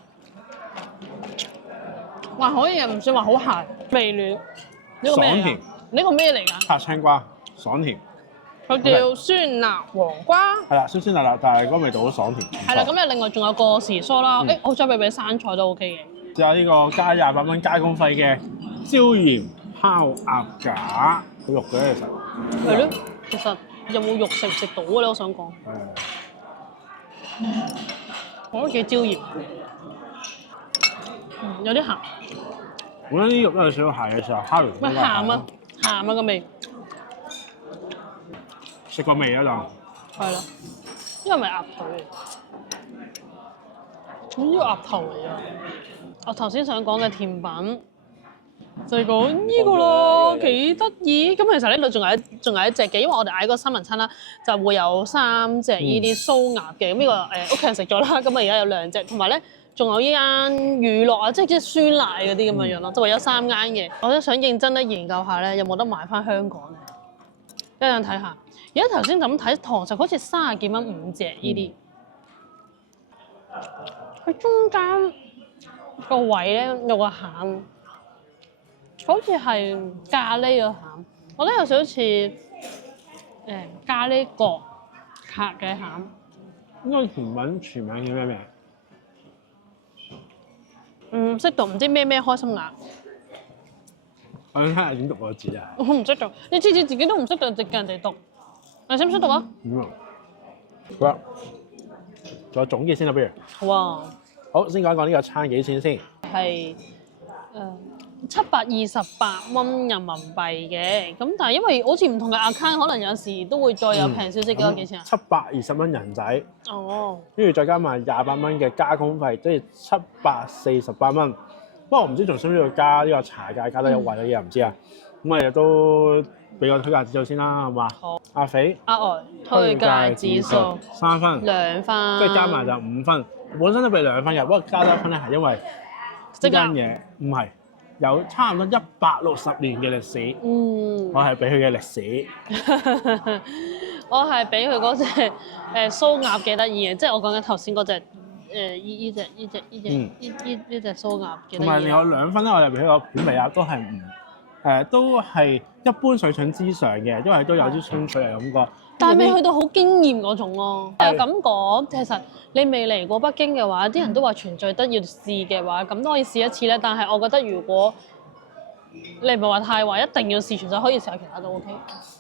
還可以又唔算話好鹹，微暖。呢個咩嚟㗎？呢個咩嚟㗎？拍青瓜，爽甜。佢叫酸辣黃瓜。係啦，酸酸辣辣，但係嗰個味道好爽甜。係啦，咁又另外仲有過時蔬啦。我再俾生菜都 OK 嘅。仲有呢個加28蚊加工費嘅椒鹽烤鴨架，好肉嘅其實。係咯，其實有冇肉食唔食到嘅咧？我想講。我覺得幾椒鹽，有啲鹹。我覺得啲肉都有少少鹹嘅時候，烤完。喂，鹹啊，鹹啊個味。食過味啊就。係啦，呢個咪鴨腿嚟。呢個鴨頭嚟啊！我頭先想講嘅甜品就係講呢個咯，幾得意。咁其實呢度仲有一隻嘅，因為我哋嗌個三文餐啦，就會有3隻呢啲酥鴨嘅。咁呢個屋企人食咗啦，咁啊而家有2隻，同埋咧仲有呢間娛樂啊，即係酸奶嗰啲咁嘅樣咯，就為咗3間嘅。我都想認真咧研究下咧，有冇得買翻香港嘅，一陣睇下。而家頭先就咁睇堂食，好似30幾蚊5隻呢啲。佢中間個位咧有個餡，好似係咖喱個餡，我覺得有少少似咖喱角客嘅餡。呢個甜品全名叫咩名？唔識讀，唔知咩開心鴨。我想睇下點讀個字啊！我唔識讀，你次次自己都唔識讀，直叫人哋讀。你識唔識讀啊？好啦，再總結先啦，不如。好啊。好，先講一講呢個餐幾錢先。係728蚊人民幣嘅，咁但係因為好似唔同嘅 account，可能有時都會再有平少少，幾錢啊？720蚊人仔。哦。跟住再加埋28蚊嘅加工費，即係748蚊。不過我唔知仲需唔需要加呢個茶價，加得優惠嗰啲啊，唔知啊。咁我哋都俾個推介指數先啦，好嘛？好。阿肥。額外推介指數3分。2分。即係加埋就5分。本身都俾2分嘅，不過加多1分咧係因為呢間嘢唔係有差唔多160年嘅歷史。我係俾佢嘅歷史。我係俾佢嗰隻酥鴨幾得意嘅，即係我講緊頭先嗰隻呢隻酥鴨幾得意。同埋另外2分咧，我哋俾佢個片皮鴨都係都係一般水準之上嘅，因為都有啲清脆嘅感覺。但係未去到好驚豔嗰種咯。又咁講，其實你未嚟過北京嘅話，啲人都話全聚德要試嘅話，咁都可以試一次咧。但係我覺得如果你唔係話太話一定要試全聚，可以試下其他都 OK。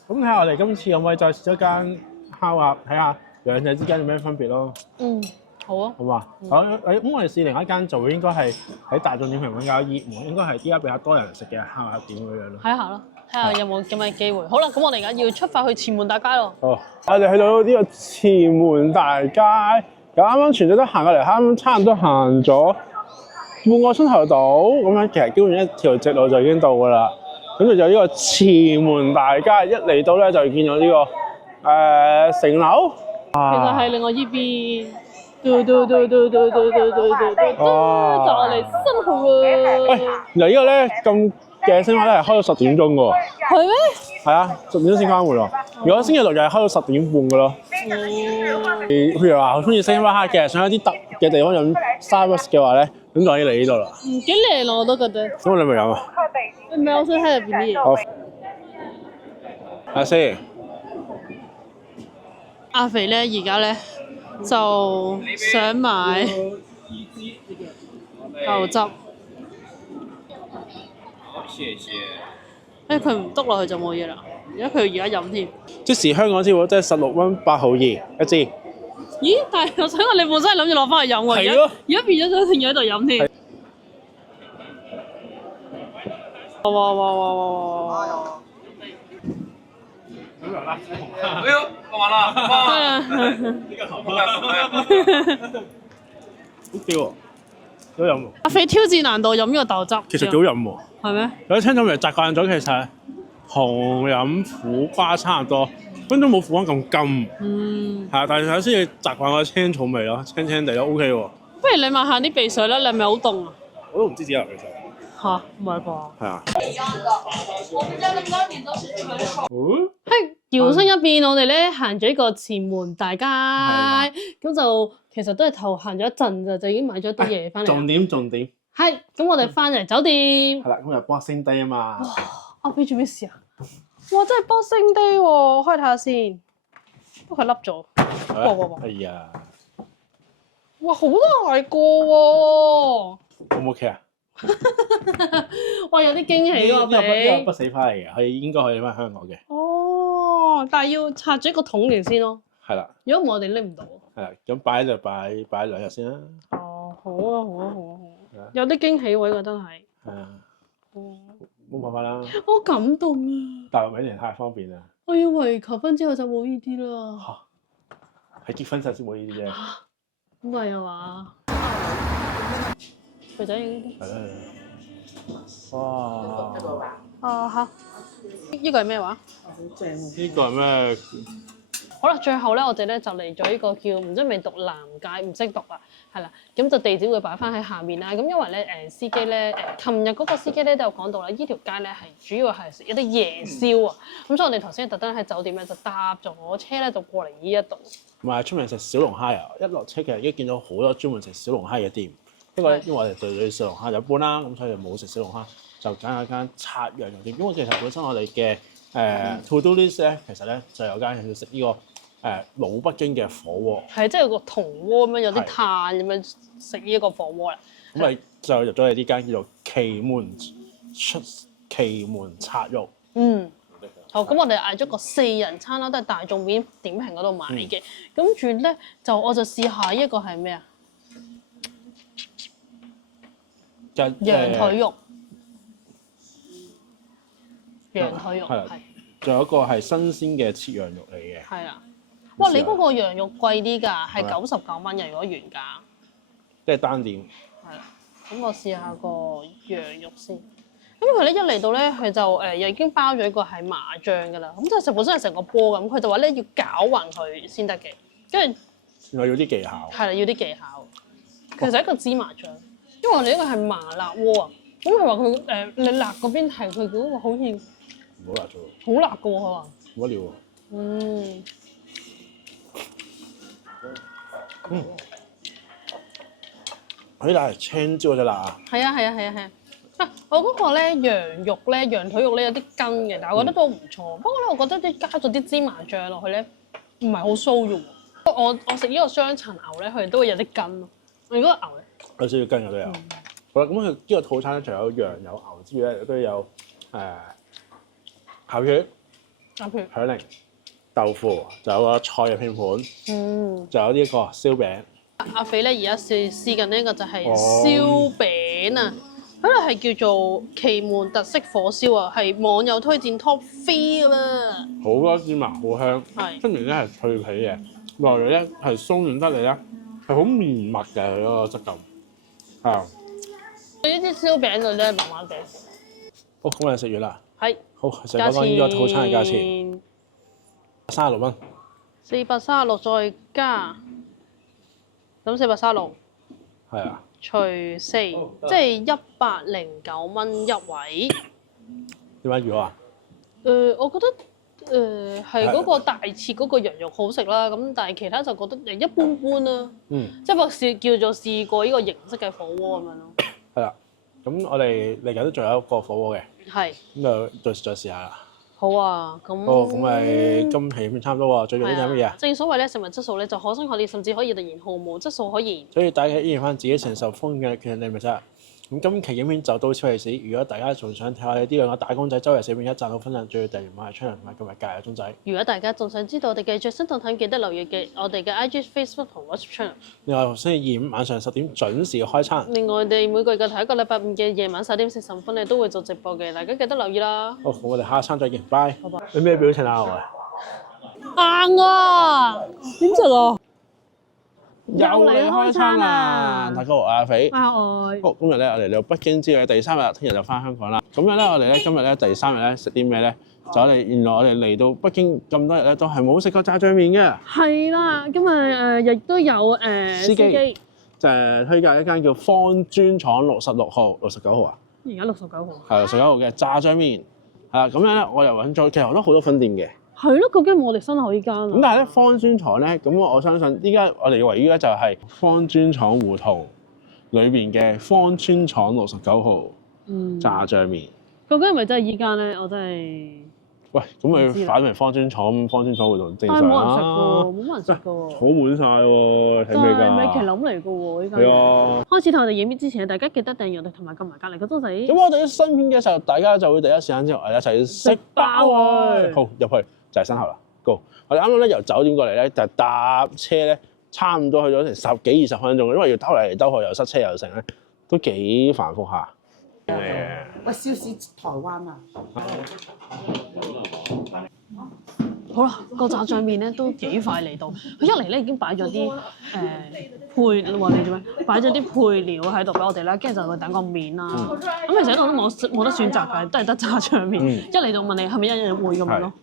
咁睇下我哋今次可唔可以再試一間烤鴨，睇下兩者之間有咩分別咯。嗯，好啊。好嘛？好，咁我哋試另一間就會應該係喺大眾點評比較熱門，應該係依家比較多人食嘅烤鴨店咁樣咯。睇下咯，睇下有冇咁嘅機會。好啦，咁我哋而家要出發去前門大街咯。哦，我哋去到呢個前門大街，咁啱啱全聚德行過嚟，啱啱差唔多行咗半個鐘頭到，咁樣其實基本上一條直路就已經到㗎啦。咁就呢個前門大街，一嚟到咧就見到呢、個城樓。其實係另外依邊，嘟，就我哋新豪喂，原來呢個咧咁嘅星巴克係開到10點鐘㗎喎。係咩？係啊，10點先關門喎。如果星期六日係開到10點半㗎咯。譬如話好中意星巴克嘅，想有啲特嘅地方飲 Starbucks 嘅話咧，咁就可以嚟呢度啦。幾靚咯，我都覺得。咁你咪飲啊？唔係，我想睇入邊啲嘢。好，阿先。阿肥咧，而家咧就想買豆汁。好，謝謝。佢唔篤落去就冇嘢啦。而家佢而家飲添。即時香港支付即係16蚊8毫2一支。咦？但係我想講，你本身係諗住攞翻去飲喎，係咯而家變咗想停咗喺度飲添。哇！哎呦，幹嘛啦？呢個頭髮好幾喎，幾好飲喎。阿肥挑戰難度飲呢個豆汁，其實幾好飲喎。係咩？有啲聽眾咪習慣咗，其實紅飲苦瓜差唔多，分鐘冇苦瓜咁甘。係啊，但係首先要習慣個青草味咯，青青地都 OK 喎。不如你抹下啲鼻水啦，你係咪好凍啊？我都唔知點解其實。吓，唔係啩？係啊。係搖身一變，我哋咧行咗一個前門大街，咁就其實都係頭行咗一陣就已經買咗啲嘢翻嚟。重點。係，咁我哋翻嚟酒店。係啦，咁就 Boxing Day 啊嘛。阿飛做咩事啊？哇！真係 Boxing Day 喎，開睇下先。不過佢凹咗。哇！哎呀，哇，好大個喎！ O 唔 OK 啊？哇，有啲驚喜喎，呢個俾。不死花嚟嘅，佢應該可以翻香港嘅。哦，但係要拆咗一個桶嚟先咯。係啦。如果唔係，我哋拎唔到。係啦，咁擺就擺2日先啦。哦，好啊，有啲驚喜喎，呢個真係。係啊。冇辦法啦。好感動啊！大陸搵人太方便啦。我以為求婚之後就冇呢啲啦。係結婚時先冇呢啲啫。唔係啊嘛？肥仔影啲。係啦。哇！啊嚇！呢個係咩話？好正喎！呢個係咩？好啦，最後咧，我哋咧就嚟咗呢個叫唔知係咪讀南街，唔識讀啊，係啦，咁就地址會擺翻喺下面啦。咁因為咧司機咧琴日嗰個司機咧都有講到啦，呢條街咧係主要係食一啲夜宵啊。咁所以我哋頭先特登喺酒店咧就搭咗車咧就過嚟呢一度。同埋出名食小龍蝦啊！一落車其實已經見到好多專門食小龍蝦嘅店。不過咧，因為我哋對小龍蝦就一般啦，咁所以就冇食小龍蝦，就揀一間涮羊肉店。因為其實本身我哋嘅to do list 咧，其實咧就有間要食呢個老北京嘅火鍋。係，即係有個銅鍋咁樣，有啲炭咁樣食呢一個火鍋啦。咁咪就入咗嚟呢間叫做奇門涮肉。好，咁我哋嗌咗個4人餐啦，都係大眾點評嗰度買嘅。跟住咧我就試下一個係咩啊？羊腿肉，羊腿肉係。仲有一個係新鮮嘅切羊肉嚟嘅。係啊。哇！你嗰個羊肉貴啲㗎，係99蚊嘅，如果原價。即係單點。係啦，咁我試下個羊肉先。咁佢咧一嚟到咧，佢就又已經包咗一個係麻醬㗎啦。咁即係本身係成個波咁，佢就話咧要攪勻佢先得嘅。跟住原來要啲技巧。係啦，要啲技巧。其實係一個芝麻醬，因為我哋呢個係麻辣鍋啊。咁佢話佢你辣嗰邊係佢嗰個好似唔好辣咗喎。好辣㗎喎，佢話。冇乜料喎。呢辣係青椒嗰隻辣啊！係啊！我嗰個咧羊肉咧羊腿肉咧有啲筋嘅，但係我覺得都唔錯。不過咧，我覺得加咗啲芝麻醬落去咧，唔係好酥嘅喎。我食呢個雙層牛咧，佢哋都會有啲筋咯。我覺得牛咧有少少筋嘅都有。好啦，咁佢呢個套餐咧，除有羊有牛之餘咧，亦都有烤魚、鴨血，響鈴、豆腐，仲有個菜嘅拼盤，仲有呢一個燒餅。阿肥咧而家試緊呢個就係燒餅啊！嗰個係叫做奇門特色火燒啊，係網友推薦 Top 3啦。好多芝麻，好香。係跟住咧係脆皮嘅，內裏咧係鬆軟得嚟咧，係好綿密嘅佢嗰個質感。係啊。呢啲燒餅就真係麻麻地。好，咁我哋食完啦。係。好，食講講呢個套餐嘅價錢，36蚊。436再加，咁436。係啊。除4，即係109蚊一位。點解要啊？我覺得係嗰個大切嗰個羊肉好食啦，咁但係其他就覺得一般般啦。即係叫做試過呢個形式嘅火鍋咁樣咯。係啦，咁我哋嚟緊都仲有一個火鍋嘅。係。咁就再試下啦。好啊，咁。哦，咁咪今期片差唔多喎，最重要係乜嘢啊？正所謂咧，食物質素咧就可生可裂，甚至可以突然毫無質素可言。所以大家依然翻自己承受風險嘅權利咪啫。咁今期影片就到此為止。如果大家仲想睇我哋呢兩個打工仔周圍4片1賺到分享，仲要訂閱埋出嚟同埋今日隔日鐘仔。如果大家仲想知道我哋嘅最新動態，記得留意嘅我哋嘅 IG、Facebook 同 WhatsApp channel。另外星期2、5晚上10點準時開餐。另外我哋每個月嘅頭一個禮拜5嘅夜晚10點45分咧都會做直播嘅，大家記得留意啦。好，我哋下一餐再見，拜。你咩表情啊？我硬啊！點食啊？又嚟開餐啦！大家好，阿肥。愛。好，今日咧我哋嚟到北京之旅第3日，聽日就翻香港啦。咁樣咧，我哋咧今日咧第3日咧食啲咩咧？就我哋原來我哋嚟到北京咁多日咧，都係冇食過炸醬麵嘅。係啦，今日亦都有司機就係推介一間叫方磚廠66號、69號啊。而家69號。係69號嘅炸醬麵。係啦，咁樣咧我又揾咗，其實我都好多分店嘅。係咯，究竟我哋新開呢間啊？咁但係咧，方磚廠咧，咁我相信依家我哋嘅位於咧就係方磚廠胡同裏邊嘅方磚廠69號炸醬麵。究竟係咪真係依間咧？我真係喂，咁佢擺明方磚廠，方磚廠胡同正常啦。但係冇人食過，冇人食過。好滿晒喎，睇咩㗎？米其林嚟嘅喎，依間。係啊。開始同我哋影片之前，大家記得訂閱我哋同埋撳埋隔離個鐘仔。咁我哋新片嘅時候，大家就會第一時間之後我哋一齊食飽喎。好，入去就係身後啦。Go！我哋啱啱咧由酒店過嚟咧，就搭車咧，差唔多去咗成10幾20分鐘，因為要兜嚟兜去又塞車又成咧，都幾繁複下。喂，燒屎台灣啊！好啦，個炸醬麵咧都幾快嚟到，佢一嚟咧已經擺咗啲配，話你做咩？擺咗啲配料喺度俾我哋啦，跟住就去等個麵啦。咁其實喺度都冇得選擇㗎，都係得炸醬麵。一嚟到問你係咪一樣會咁樣咯？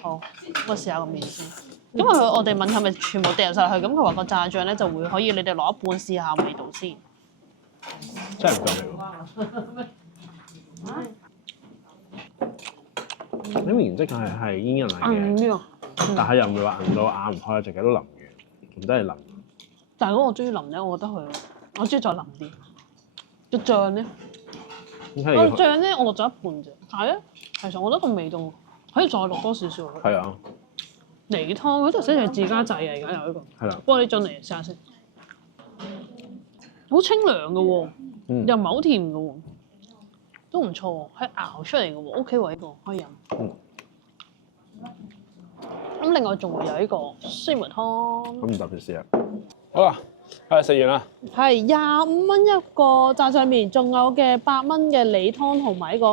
好，我試下個麵先。因為我哋問係咪全部掉晒去，咁佢話個炸醬咧就會可以你哋攞一半試下味道先。真係唔夠味喎！啲麵質係煙韌嚟嘅，但係又唔會話韌到咬唔開，直嘅都腍嘅，唔得係腍。但係如果我中意腍咧，我覺得我中意再腍啲。個醬咧，個醬咧我落咗一半啫，但係咧其實我覺得個味道可以再落多少少。係啊，梨湯嗰度寫住自家製啊，而家有呢個。係啦。幫你進嚟試下先。好清涼嘅喎，又唔係好甜嘅喎，都唔錯喎，係熬出嚟嘅喎 ，OK 喎呢個可以飲。咁另外仲會有呢個酸梅湯。咁唔特別試啊！好啦，食完啦。係25蚊一個炸醬麵，仲有嘅8蚊嘅梨湯同埋呢個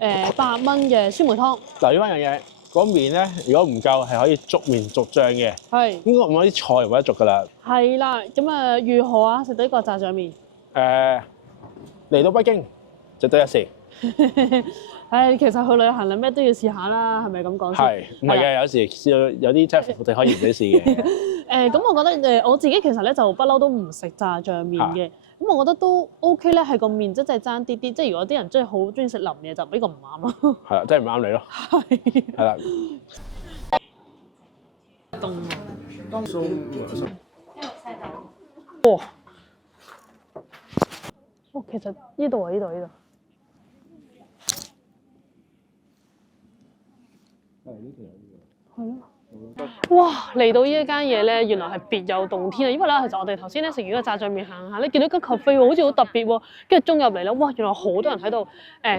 8蚊嘅酸梅湯。嗱，呢樣嘢，嗰麵咧，如果唔夠係可以逐麵逐醬嘅。係。應該唔可以啲菜冇得逐㗎啦。係啦，咁啊如何啊？食到呢個炸醬麵？嚟到北京就得一試。唉，其實去旅行你咩都要試下啦，係咪咁講先？係，唔係嘅，有時試到有啲真係服服地可以唔使試嘅。咁我覺得我自己其實咧就不嬲都唔食炸醬麵嘅，咁我覺得都 OK 咧，係個麵質真係爭啲啲，即係如果啲人真係好中意食腍嘢，就呢個唔啱咯。係啦，真係唔啱你咯。係。係啦。凍。哇！哦，其實呢度啊，呢度。係咯，哇！嚟到呢一間嘢咧，原來係別有洞天啊！因為咧，其實我哋頭先咧食完個炸醬麵行下咧，見到間 cafe 喎，好似好特別喎，跟住中入嚟咧，哇！原來好多人喺度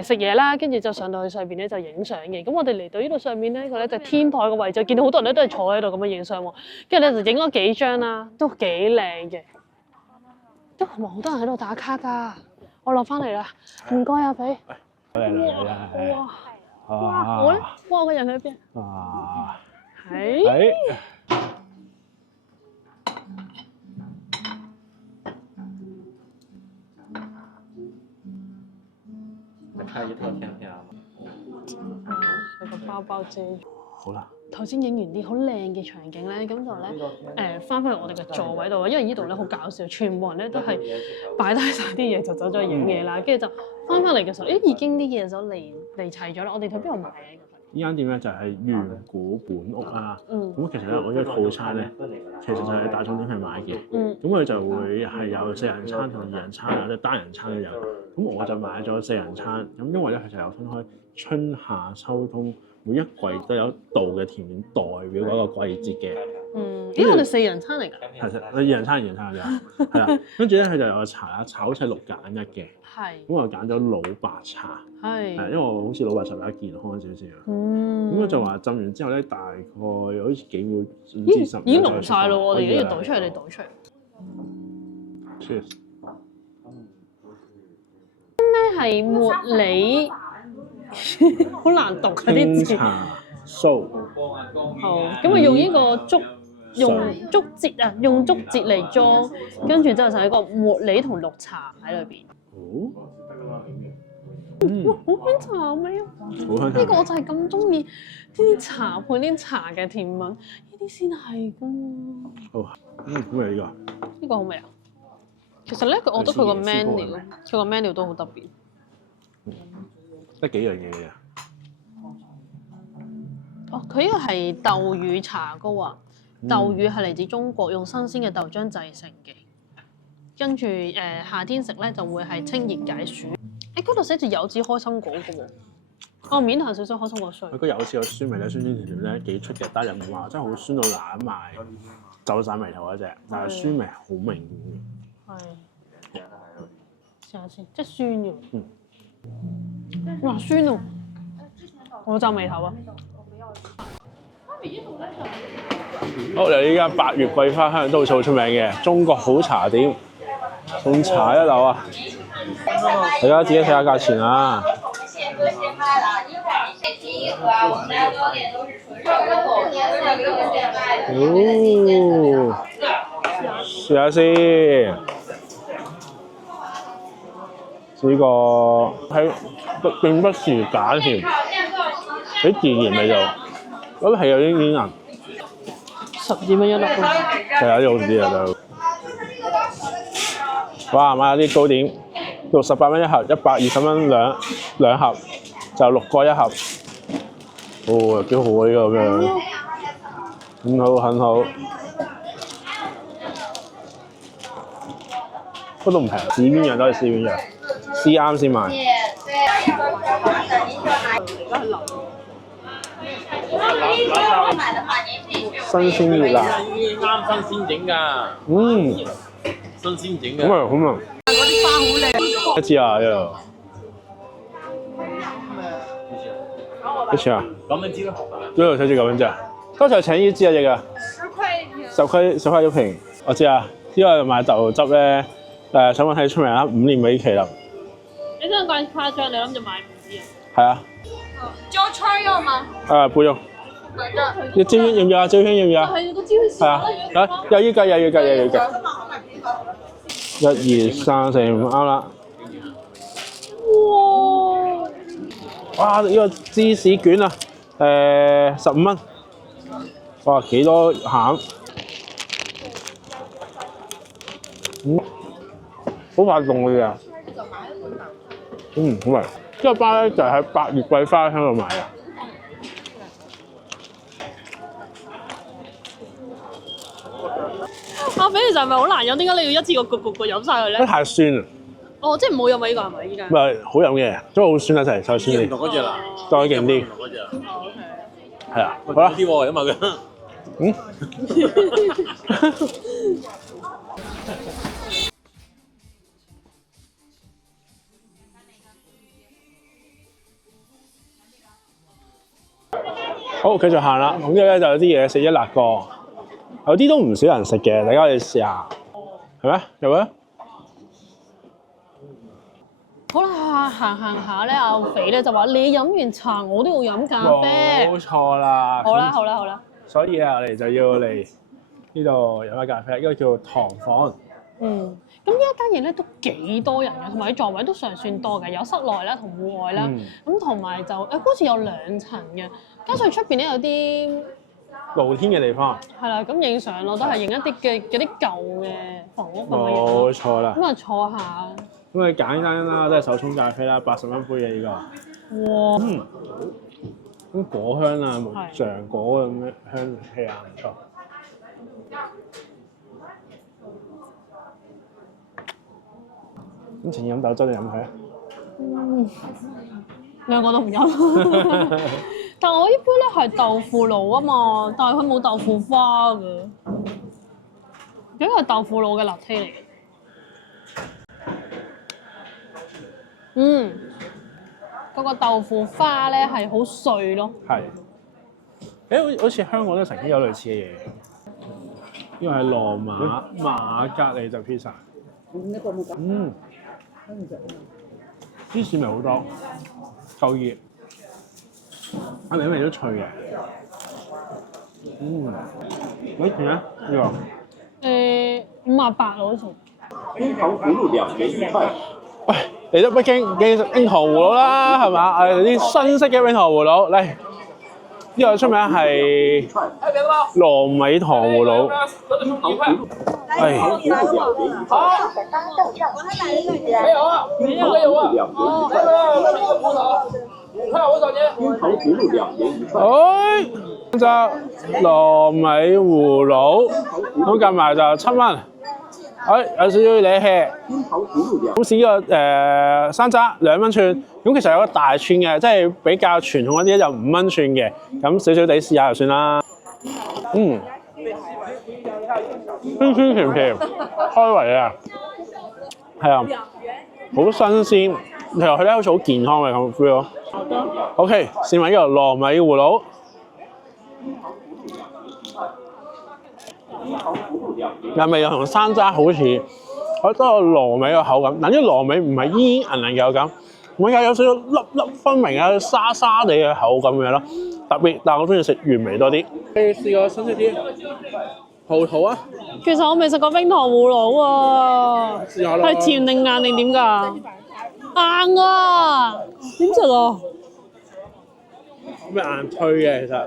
食嘢啦，跟住就上到去上邊咧就影相嘅。咁我哋嚟到呢度上面咧，呢個咧就天台嘅位置，見到好多人咧都係坐喺度咁樣影相喎。跟住咧就影咗幾張啦，都幾靚嘅。都同埋好多人喺度打卡㗎。我落翻嚟啦，唔該啊，俾。哇！哇！我咧，哇！我個人喺邊？啊！係。拍一套片片啊！佢個包包遮。好啦。頭先影完啲好靚嘅場景咧，咁就咧翻返嚟我哋嘅座位度，因為呢度咧好搞笑，全部人咧都係擺低晒啲嘢就走咗去影嘢啦，跟住就翻返嚟嘅時候，已經啲嘢就嚟齊咗啦。我哋去邊度買嘅？呢間店咧就係圓古本屋啊。咁其實咧，我呢個套餐咧，其實就係大眾點評買嘅。咁佢就會係有4人餐同2人餐啊，即係單人餐都有。咁我就買咗4人餐。咁因為咧，其實有分開春夏秋冬。每一季都有一道嘅甜點代表嗰個季節嘅。咦？我哋4人餐嚟㗎？其實2人餐嘅啫，係啦。跟住咧，佢就有茶啦，茶好似係6揀1嘅。係。咁我揀咗老白茶。係。因為我好似老白茶比較健康少少。咁佢就話浸完之後咧，大概好似幾秒唔知10。已經濃晒咯！我哋而家要倒出嚟，你倒出嚟。Cheers。咧係茉莉。好難讀嗰啲字。茶酥。好，咁啊用呢個竹節啊，用竹節嚟裝，跟住之後就係一個茉莉同綠茶喺裏邊。哇，好香茶味啊！好香茶。呢個我就係咁中意呢啲茶配啲茶嘅甜品，呢啲先係㗎嘛。好味呢個。呢個好味啊！其實咧，我覺得佢個 menu 都好特別。得幾樣嘢嘅。哦，佢呢個係豆乳茶糕啊！豆乳係嚟自中國，用新鮮嘅豆漿製成嘅。跟住夏天食咧就會係清熱解暑。嗰度寫住柚子開心果嘅喎。哦，面頭少少開心果碎。佢個柚子有酸味咧，酸酸甜甜咧幾出嘅，但係又唔話真係好酸到攬埋，皺晒眉頭嗰隻，但係酸味好明顯嘅。係。試下先，即係酸嘅。哇，酸啊！我皺眉頭啊！好，嚟呢間8月桂花香都好出名嘅中國好茶店，送茶一流啊！大家自己睇下價錢啊！試下先。呢個係並不是假甜，幾自然味道，咁係有啲煙韌。12蚊一粒喎。係啊，呢好啲啊就。哇！買下啲糕點，68蚊一盒，120蚊兩盒，就6個一盒。哦，幾好啊！呢個咁樣，很好很好。不過都唔平，市邊樣都係市邊樣。試啱先買。新鮮熱辣。啱新鮮整㗎。新鮮整嘅。好味，好味。嗰啲花好靚。一支啊，又。幾錢啊？9蚊支咯。呢度寫住9蚊支啊？剛才請呢支啊，隻㗎。10塊一瓶。我知啊，呢個買豆汁咧，想問睇出名啦，5年尾期啦。你真係咁誇張，你諗住買5支啊？係啊。椒圈要嗎？不用。你椒圈要唔要啊？椒圈要唔要啊？係個椒圈少啦。有依計。1、2、3、4、5啱啦。哇！呢個芝士卷啊，15蚊。哇！幾多餡？好快凍嘅嘢。好味。呢個包咧就係喺8月桂花香度買嘅。咖啡其實係咪好難飲？點解你要一次過焗飲晒佢咧？太酸啦！哦，即係唔好飲啊！呢個係咪依家？唔係好飲嘅，都好酸一齊，就酸啲。嗰隻啦，再勁啲。嗰隻。係啊，好啦。啲喎，因為佢。嗯。好，繼續行啦。咁之後咧就有啲嘢食一辣過，有啲都唔少人食嘅，大家可以試下，係咩？有咩？好啦，行下咧，阿肥咧就話：你飲完茶，我都要飲咖啡。冇錯啦。好啦。所以啊，我哋就要嚟呢度飲下咖啡，呢個叫糖房。咁呢一間嘢咧都幾多人嘅，同埋啲座位都尚算多嘅，有室內啦同戶外啦。咁同埋就好似有2層嘅，加上出邊咧有啲露天嘅地方。係啦，咁影相咯，都係影一啲嘅嗰啲舊嘅房屋咁嘅嘢。冇錯啦。咁啊坐下。咁啊簡單啦，都係手沖咖啡啦，80蚊杯嘅呢個。哇！咁果香啊，木橡果咁樣香氣啊，唔錯。咁前飲豆汁定飲佢啊？兩個都唔飲。但我呢杯咧係豆腐腦啊嘛，但係佢冇豆腐花嘅，因為係豆腐腦嘅辣啡嚟嘅。嗰個豆腐花咧係好碎咯。係。好似香港都曾經有類似嘅嘢。呢個係羅馬格里就 pizza。芝士味好多，夠熱，味味都脆嘅。幾錢啊？呢個58好似。冰糖葫蘆2元1塊。喂，嚟到北京記食冰糖葫蘆啦，係嘛？我哋啲新式嘅冰糖葫蘆嚟。呢個出名係糯米糖葫蘆。係。就糯米葫蘆，咁計埋就7蚊。有少少理氣。咁試呢個山楂2蚊串，咁其實有個大串嘅，即係比較傳統一啲就5蚊串嘅，咁少少地試下就算啦。酸酸甜甜，開胃啊！係啊，好新鮮，其實佢咧好似好健康嘅咁 feel 咯。OK， 試埋呢個糯米葫蘆。又味又同山楂好似，我覺得個糯米嘅口感，但啲糯米唔係煙煙韌韌嘅口感，我有少少粒粒分明啊沙沙地嘅口感嘅咯，特別，但係我中意食原味多啲。你試過新式啲葡萄啊？其實我未食過冰糖葫蘆啊，試下咯。係甜定硬定點㗎？硬啊！點食啊？咩硬脆嘅其實？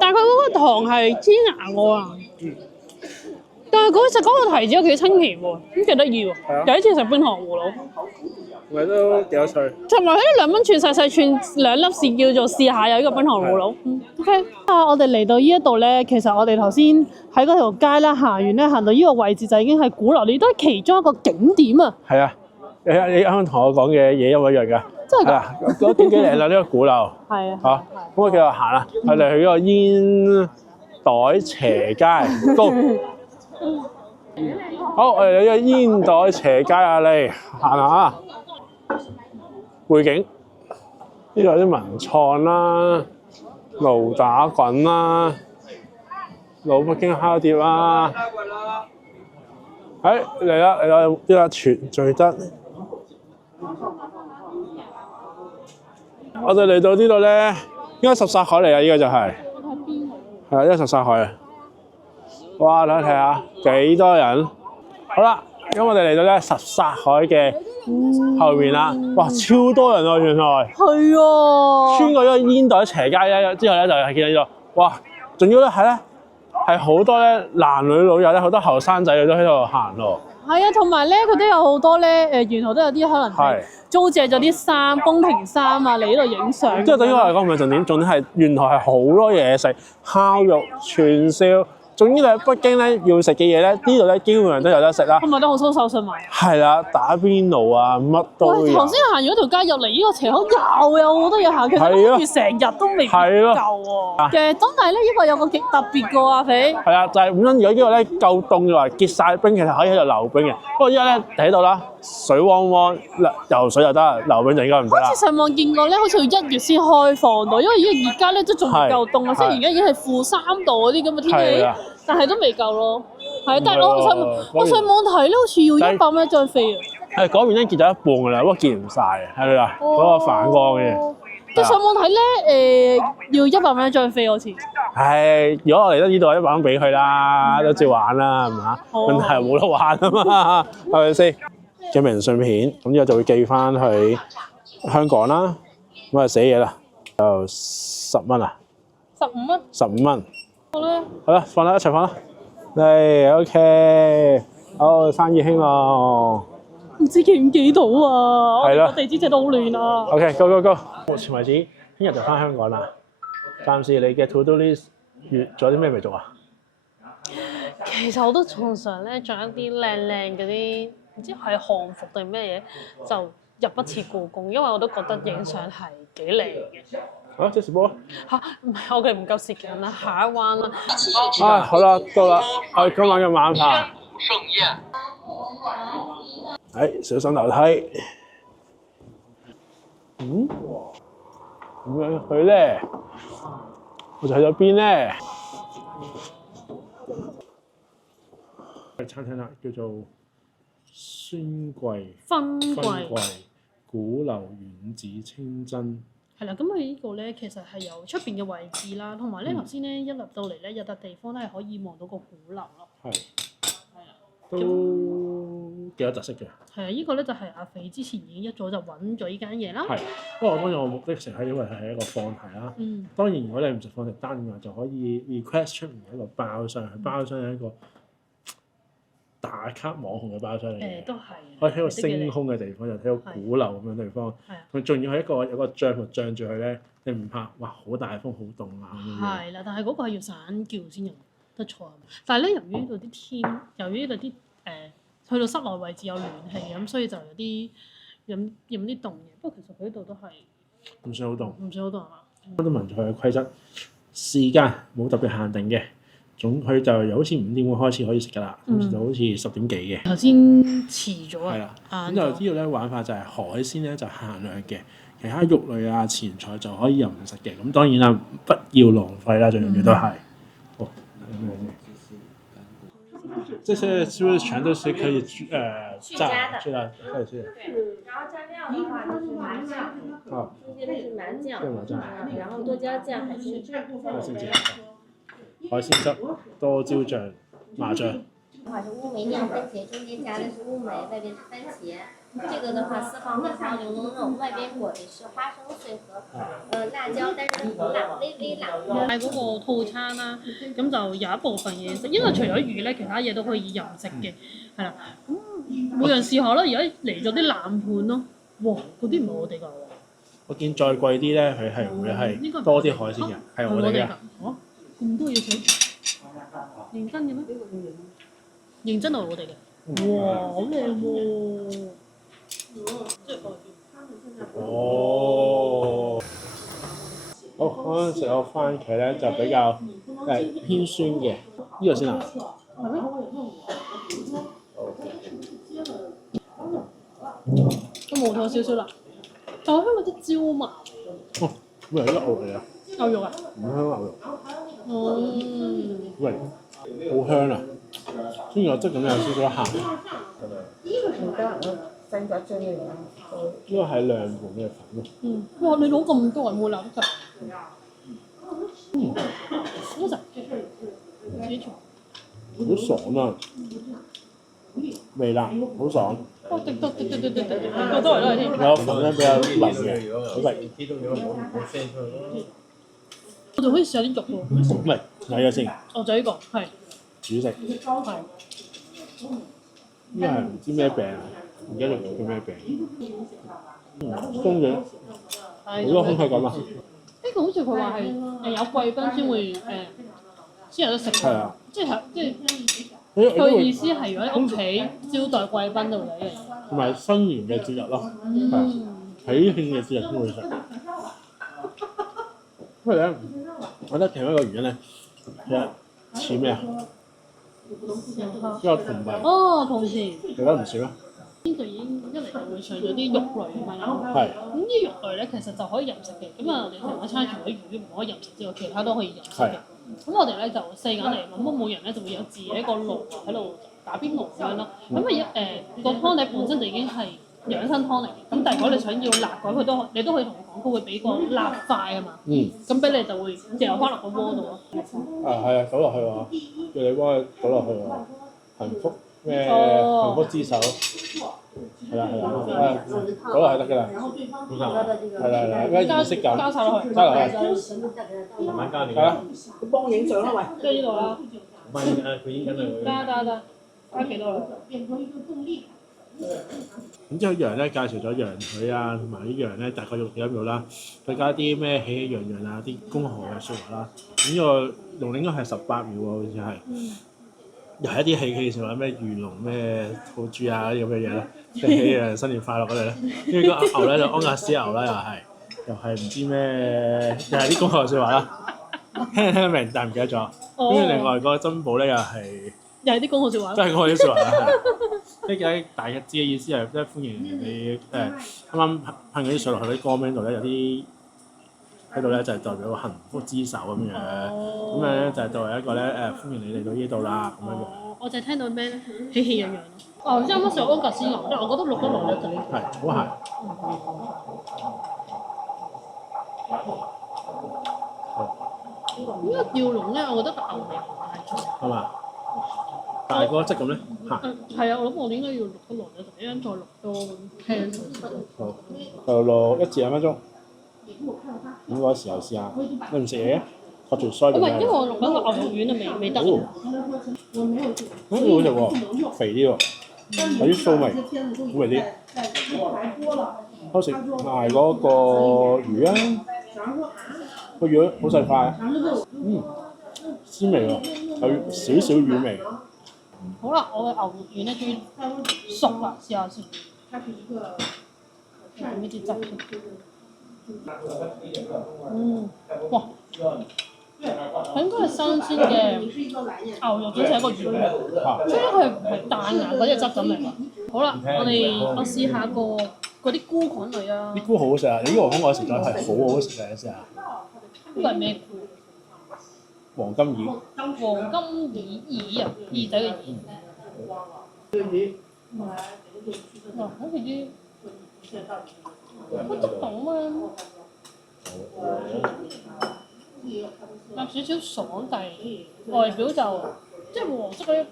但係佢嗰個糖係堅硬喎啊！但係佢食嗰個提子又幾清甜喎，咁幾得意喎！第一次食冰糖葫蘆，咪都幾有趣。同埋佢啲2蚊串細細串2粒試叫做試下有呢個冰糖葫蘆。OK 啊！我哋嚟到呢一度咧，其實我哋頭先喺嗰條街啦，行完咧行到呢個位置就已經係鼓樓，亦都係其中一個景點啊！係啊，你啱啱同我講嘅嘢一模一樣㗎。真係㗎？嗰點幾靚啦！呢個鼓樓。係啊。嚇，咁我繼續行啦，我哋去呢個煙袋斜街高。好，我哋呢個煙袋斜街啊，嚟行下。背景呢度有啲文創啦、驢打滾啦、老北京烤碟啦。嚟啦呢個全聚德。我哋嚟到呢度咧，應該什剎海嚟啊！呢個就係，係啊，呢個什剎海啊！哇，大家睇下幾多人！好啦，咁我哋嚟到咧什剎海嘅後面啦，哇，超多人啊！原來係啊！穿過咗個煙袋斜街咧之後咧，就係見到呢度，哇！仲要咧係好多咧男女老幼咧，好多後生仔都喺度行咯。係啊，同埋咧，佢都有好多咧，沿途都有啲可能係租借咗啲衫、宮廷衫啊嚟呢度影相。即係對於我嚟講唔係重點，重點係原來係好多嘢食，烤肉、串燒、總之你喺北京咧要食嘅嘢咧，呢度咧基本上都有得食啦。係咪都好收手信埋？係啦，打邊爐啊，乜都喂，有。頭先行完嗰條街入嚟呢個斜口又有好多嘢行，其實係啊好似成日都未係咯夠喎。嘅，咁但係咧呢個有個極特別嘅阿肥。係啊，就係本身如果呢個咧夠凍嘅話，結晒冰其實可以喺度溜冰嘅。不過依家咧睇到啦，水汪汪，游水就得，溜冰就應該唔得啦好。似上網見過咧，好似要1月先開放到，因為依個而家咧都仲未夠凍啊，即係而家已經係-3度嗰啲咁嘅天氣係啊，但係都未夠咯。係，但係我上嗰邊我上網睇咧，好似要100蚊一張飛啊！係嗰邊咧結咗一半㗎啦，不過結唔晒嘅，係咪啊？嗰個反光嘅。即係上網睇咧，要100蚊一張飛好似。唉，如果我嚟得呢度，100蚊俾佢啦，都照玩啦，係嘛？問題係冇得玩啊嘛，係咪先？嘅明信片，咁之後就會寄翻去香港啦。咁啊寫嘢啦，就10蚊啊15蚊。 ，15蚊。好啦，好啦，放啦，一齊放啦。嚟 ，OK，好，生意興隆。唔知記唔記到啊？係啦我地址寫得好亂啊！ OK，go go go。目前為止，聽日就翻香港啦。暫時你嘅 to do list 月仲有啲咩未做啊？其實我都仲想咧，着一啲靚靚嗰啲，唔知係漢服定咩嘢，就入一次故宮，因為我都覺得影相係幾靚嘅。好，即時播。嚇，唔係我哋唔夠時間啦，下一彎啦。啊，好啦，到啦，我哋今晚嘅晚飯。小心樓梯。點樣去咧？我哋去咗邊咧？餐廳啦，叫做孫貴分分櫃貴鼓樓丸子清真。係啦，咁佢呢個咧其實係有出邊嘅位置啦，同埋咧頭先咧一入到嚟咧有笪地方咧係可以望到個鼓樓咯。係，係啊，都幾有特色嘅。係啊，呢個咧就係阿肥之前已經一早就揾咗呢間嘢啦。係，不過當然我目的食係因為係一個放題啦。嗯。當然如果你唔食放題單嘅話，就可以 request 出面嘅一個包廂，佢包廂係一個打卡網紅嘅包廂嚟嘅。都係。可以喺個星空嘅地方，又睇到鼓樓咁樣地方。係啊。佢仲要係有個帳幕帳住佢咧，你唔怕哇好大風好凍啊咁樣。係啦，但係嗰個係要散叫先入得坐。但係咧，由於呢度啲天，由於呢度啲去到室內位置有暖氣咁，所以就有啲飲啲凍嘢。不過其實佢呢度都係唔算好凍。唔算好凍係嘛？嗰啲文創嘅規則，時間冇特別限定嘅，佢就好似5點會開始可以食㗎啦，咁就好似10點幾嘅。頭先遲咗啊。係啦，咁就呢度咧玩法就係海鮮咧就限量嘅，其他肉類啊前菜就可以任食嘅。咁當然啦，不要浪費啦，最重要都係。哦，這些是不是全都是可以炸去的？可以去的。然後蘸料的話就是麻醬，好，中間是麻醬，麻醬，然後多椒醬、海鮮醬。海鮮醬，海鮮汁、多椒醬、麻醬。的話是烏梅釀番茄，中間加的是烏梅，外邊是番茄。這個的話四方粉燒牛龍肉，外邊裹的是花生碎和辣椒，但是不辣，微微辣。係嗰個套餐啦，咁就有一部分嘢食，因為除咗魚咧，其他嘢都可以任食嘅，係啦。咁每樣試下啦，而家嚟咗啲冷盤咯，哇！嗰啲唔係我哋㗎喎。我見再貴啲咧，佢係會係多啲海鮮嘅，係我哋嘅。嚇！咁多嘢食？認真嘅咩？認真係我哋嘅。哇！好靚喎！哦，好，嗰陣食個番茄咧就比較偏酸嘅，呢個先啊。係咩？都冇咗少少啦，但我香嗰啲椒麻。哦，咩係啲牛嚟啊？牛肉啊？五香牛肉。喂，好香啊！雖然我質咁有少少鹹。增咗醬料。呢個係涼盤嘅粉咯。哇！你攞咁多冇諗㗎？好食。自己做。好爽啊！微辣，好爽。哦，滴多嚟添。有粉咧比較腍嘅，好食。我哋可以試下啲肉喎。唔係，睇下先。哦，就呢個係。煮食。係。呢個係唔知咩餅啊？而家仲叫咩餅？鬆嘅，好多空氣感啊！呢個好似佢話係有貴賓先會先有得食。係啊，即係佢佢意思係如果喺屋企招待貴賓就會有一樣嘢。同埋新年嘅節日咯，係啊，喜慶嘅節日先會食。因為咧，我覺得其中一個原因咧，其實似咩啊？一個銅幣，哦，同時你覺得唔少啊？呢度已經一嚟就會上咗啲肉類啊嘛，係咁啲肉類咧其實就可以任食嘅。咁啊，我哋同一餐除咗魚唔可以任食之外，其他都可以任食嘅。咁我哋咧就四個人嚟，咁每人咧就會有自己一個爐喺度打邊爐咁樣咯。咁個湯底本身就已經係養生湯嚟嘅，咁但係如果你想要辣嘅話，你都可以同佢講，佢會俾個辣塊啊嘛。咁俾你就會掉翻落個鍋度咯。係啊，倒落去喎，叫你幫佢倒落去喎，幸福幸福之手，係啦，倒落去得㗎啦，係啦，咩儀式感？加晒落去，慢慢加你。係啦，幫影相啦喂。即係呢度啦。佢已經緊啦。得，加幾多啦？咁之後羊咧介紹咗羊腿啊，同埋啲羊咧大概要幾多秒啦，再加啲咩喜氣洋洋啊，啲恭賀嘅説話啦。咁呢個龍應該係18秒喎，好似係。又係一啲喜氣説話，咩魚龍咩兔豬啊啲咁嘅嘢啦，喜氣洋洋新年快樂嗰類咧。跟住個牛咧就安格斯牛啦，又係唔知咩，又係啲恭賀説話啦。聽得明但唔記得咗。跟住另外個珍寶咧又係啲恭賀説話。都係恭賀啲説話啦。即係大日子嘅意思係即係歡迎你啱啱噴嗰啲水落去啲歌名度咧，有啲喺度咧就係代表幸福之手咁樣，咁樣咧就係作為一個咧歡迎你嚟到呢度啦咁樣樣。我就係聽到咩咧？喜氣洋洋咯。哦，即係啱啱上安格斯牛，但係我覺得錄得耐咗就係，好係。呢個吊龍咧，我覺得個牛味太重。係嘛？但係嗰個質感咧嚇。係啊，我諗我應該要錄得耐咗，一陣再錄多輕。好，就錄1至2分鐘。咁嗰時候試下，你唔食嘢嘅？學住衰定咩？唔係，因為我錄緊個牛肉丸啊，未得。好食喎，肥啲喎，有啲酥味，好味啲。我食埋嗰個魚啊，個魚好細塊，鮮味喎，有少少魚味。好啦，我嘅牛肉丸咧終於熟啦，試下先。用呢啲汁先。哇！佢應該係新鮮嘅牛肉，兼且一個魚味，所以佢唔係彈牙嗰隻質咁嚟㗎。好啦，我試下嗰啲菇菌類啊。啲菇好好食啊！你呢個香港實在係好好食嘅，試下。呢個係咩菇？黃金耳。黃金耳啊，耳仔嘅耳。哇！好似啲乜汁凍啊！有少少爽，但係外表就即係黃色嗰啲，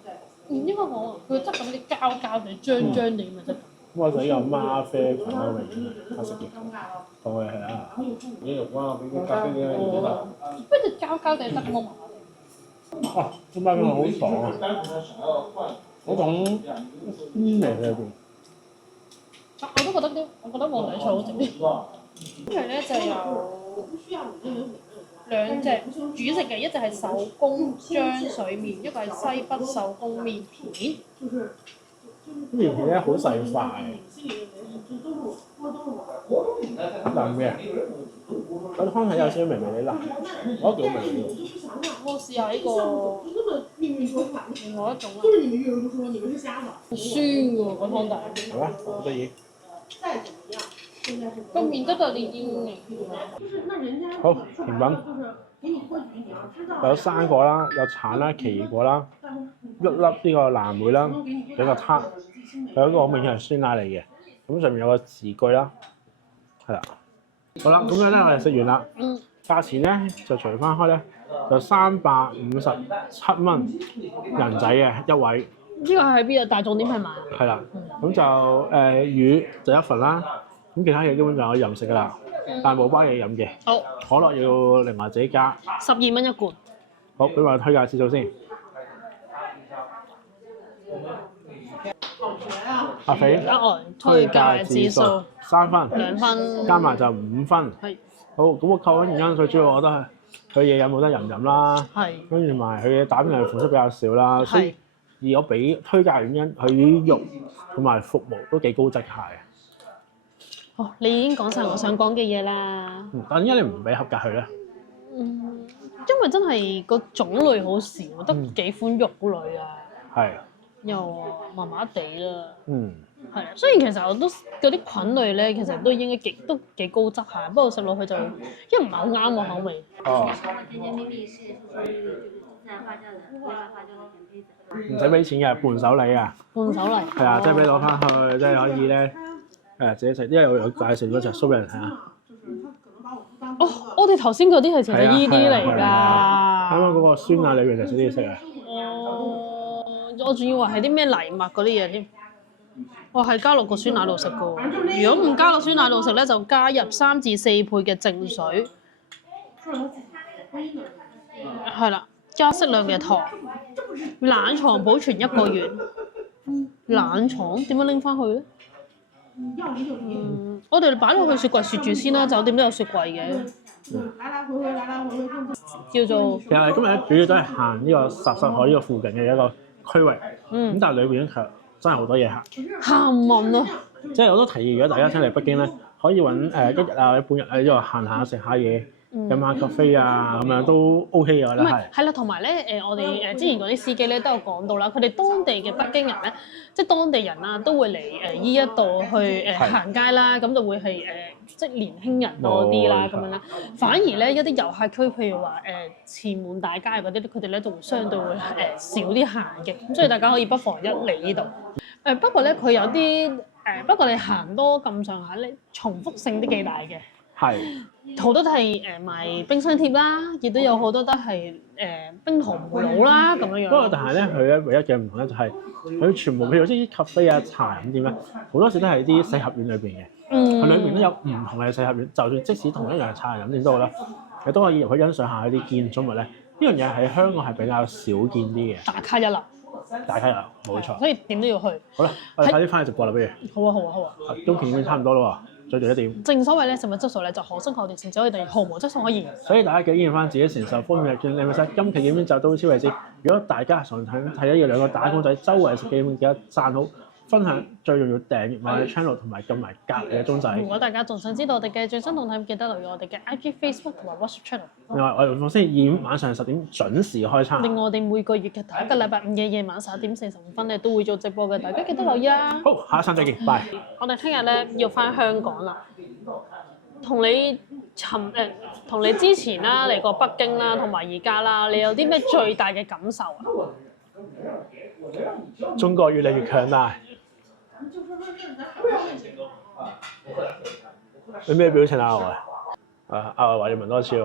唔應該講佢質感啲膠膠地、漿漿地咁嘅質感。我就有嗎啡粉嘅味，黑色嘅，當佢係啊。呢肉哇，俾啲咖啡嘅味道。不過隻膠膠地質感麻麻地。啊，啲嗎啡粉好爽啊！嗰種味喺入邊。我都覺得我覺得旺仔菜好食啲。跟住咧就有兩隻主食嘅，一隻係手工漿水麵，一個係西北手工麵片。麵片咧好細塊，但係咩啊？嗰啲湯係有少少微微地辣，我覺得幾好味嘅。我試下呢個另外一種啦，好酸㗎喎個湯底。係咩？好得意。個麵質就黏黏嘅。好，甜品有生果啦，有橙啦，奇異果啦，粒粒呢個藍莓啦，有個撻，有一個好明顯係酸奶嚟嘅。咁上面有個字句啦，係啦。好啦，咁樣咧我哋食完啦。價錢咧就除翻開咧，就357蚊人仔嘅一位。呢個係邊啊？大眾點評買啊？係啦，咁就魚就一份啦，咁其他嘢基本上可以任食噶啦，但係冇包嘢飲嘅。好。可樂要另外自己加。12蚊一罐。好，俾我推介指數先。阿肥。額外推介指數。3分。2分。加埋就5分。係。好，咁我扣緊原因最主要，我覺得係佢嘢有冇得飲啦，係跟住同埋佢嘅打邊爐款式比較少啦，所以而我俾推介原因，佢啲肉同埋服務都幾高質下嘅。哦，你已經講晒我想講嘅嘢啦。但點解你唔俾合格佢咧？因為真係個種類好少，得幾款肉類啊，係又麻麻地啦。係啊，雖然其實我都嗰啲菌類咧，其實都應該都幾高質下，不過食落去就因為唔係好啱我口味。哦。甜甜蜜蜜是属於就是自然發酵的，未來發酵的甜胚子。唔使俾錢嘅，伴手禮啊。伴手禮。係啊，即係俾你攞翻去，即係可以咧自己食，因為我有介紹咗隻 show 俾人睇下。哦，我哋頭先嗰啲係其實依啲嚟㗎。啱啱嗰個酸奶裏邊就少啲食啊。哦，我仲以為係啲咩藜麥嗰啲嘢添。我係加落個酸奶度食㗎喎。如果唔加落酸奶度食咧，就加入3至4倍嘅淨水。係啦，加適量嘅糖，冷藏保存1個月。冷藏點樣拎翻去咧？我哋擺落去雪櫃雪住先啦，酒店都有雪櫃嘅。叫做其實今日主要都係行呢個什剎海呢個附近嘅一個區域，咁但係裏邊咧其實真係好多嘢行。行運啊！即係我都提議，如果大家想嚟北京咧，可以揾1日啊或者半日喺呢度行下食下嘢。飲下咖啡啊，咁樣都 OK 嘅，我覺得係。係啦，同埋咧我哋之前嗰啲司機咧都有講到啦，佢哋當地嘅北京人咧，即係當地人啊，都會嚟依一度去行街啦，咁就會係即係年輕人多啲啦，咁樣啦。反而咧一啲遊客區，譬如話前門大街嗰啲，佢哋咧就會相對會少啲行嘅，咁所以大家可以不妨一嚟呢度。不過咧佢有啲不過你行多咁上下咧，重複性都幾大嘅。係。好多都係賣冰箱貼啦，亦都有好多都係冰糖葫蘆啦咁樣樣。不過但係咧，佢咧唯一嘅唔同咧就係佢全部譬如啲咖啡啊、茶飲店咧，好多時都係啲四合院裏邊嘅。佢裏邊都有唔同嘅四合院，就算即使同一樣茶飲店都好啦，你都可以入去欣賞下佢啲建築物咧。呢樣嘢喺香港係比較少見啲嘅。打卡一流。打卡一流，冇錯。所以點都要去。好啦，我哋快啲翻去直播啦，不如。好啊，好啊，好啊。都片已經差唔多啦喎。最重一點，正所謂咧，食物質素咧就可深可甜，成就可以毫無質素可言。所以大家記住翻自己承受風險嘅權利咪先。今期影片就到此為止。如果大家想睇呢兩個打工仔周圍食嘅影片，記得讚好、分享，最重要訂閱我哋 channel 同埋撳埋隔離嘅鐘仔。如果大家仲想知道我哋嘅最新動態，記得留意我哋嘅 IG、Facebook 同埋 WhatsApp channel。另外，我哋逢星期二晚上10點準時開餐。另外，我哋每個月嘅第一個禮拜五嘅夜晚11點45分咧都會做直播嘅，大家記得留意啊！好，下一餐再見，拜。我哋聽日咧要翻香港啦，同你之前啦嚟過北京啦，同埋而家啦，你有啲咩最大嘅感受啊？中國越嚟越強大。你咩表情啊？我話要問多次喎。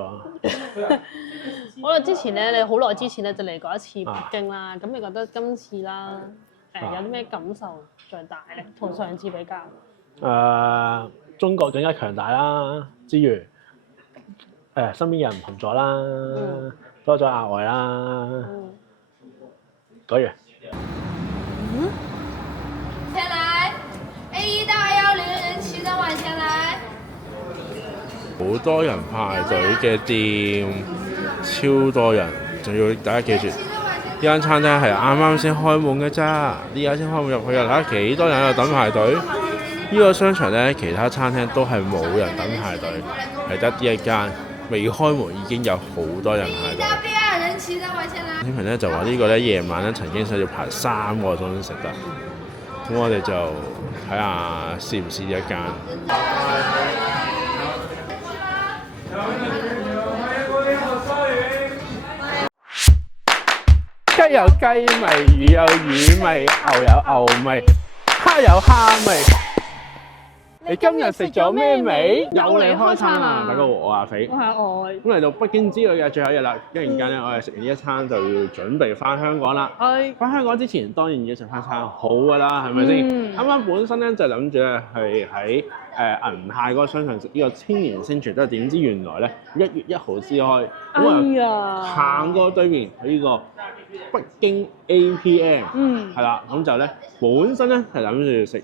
我哋之前咧，你好耐之前咧就嚟過一次北京啦。咁你覺得今次啦，有啲咩感受最大咧？同上次比較？中國更加強大啦，之餘身邊嘅人唔同咗啦，多咗額外啦。講完。前來 A 大110人齊的往前來。好多人排隊嘅店，超多人，仲要大家記住，呢間餐廳係啱啱先開門嘅咋，呢家先開門入去啊！睇下幾多人喺度等排隊。呢個商場呢，其他餐廳都係冇人等排隊，係得呢一間未開門已經有好多人排隊。聽聞呢就話呢個呢夜晚呢曾經需要排3個鐘先食得，咁我哋就睇下試唔試呢一間。雞有雞味，魚有魚味，牛有牛味，蝦有蝦味。你今日食咗咩味？有嚟開餐啦！大家好，我阿肥。我係愛。咁嚟到北京之旅嘅最後一日啦，一陣間咧，我哋食完呢一餐就要準備翻香港啦。係。翻香港之前當然要食翻餐好㗎啦，係咪先？啱啱本身咧就諗住咧係喺銀泰嗰個商場食呢個青年星傳，都係點知原來咧1月1號先開。咁啊，行過對面喺呢個北京 APM。係啦，咁就咧本身咧係諗住食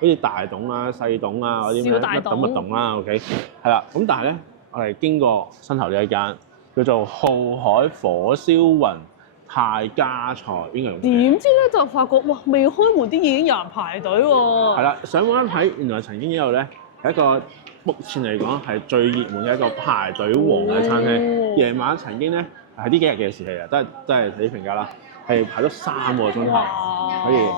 好似大董啊、細董啊嗰啲咩乜董乜董啦 ，OK， 係啦。咁但係咧，我哋經過身後呢一間叫做浩海火燒雲泰家菜，應該用。點知咧就發覺哇，未開門啲已經有人排隊喎。係啦，上網一睇，原來曾經呢度咧係一個目前嚟講係最熱門嘅一個排隊王嘅餐廳。夜晚曾經咧係呢幾日嘅事嚟嘅，都係睇評價啦，係排咗3個鐘頭，所以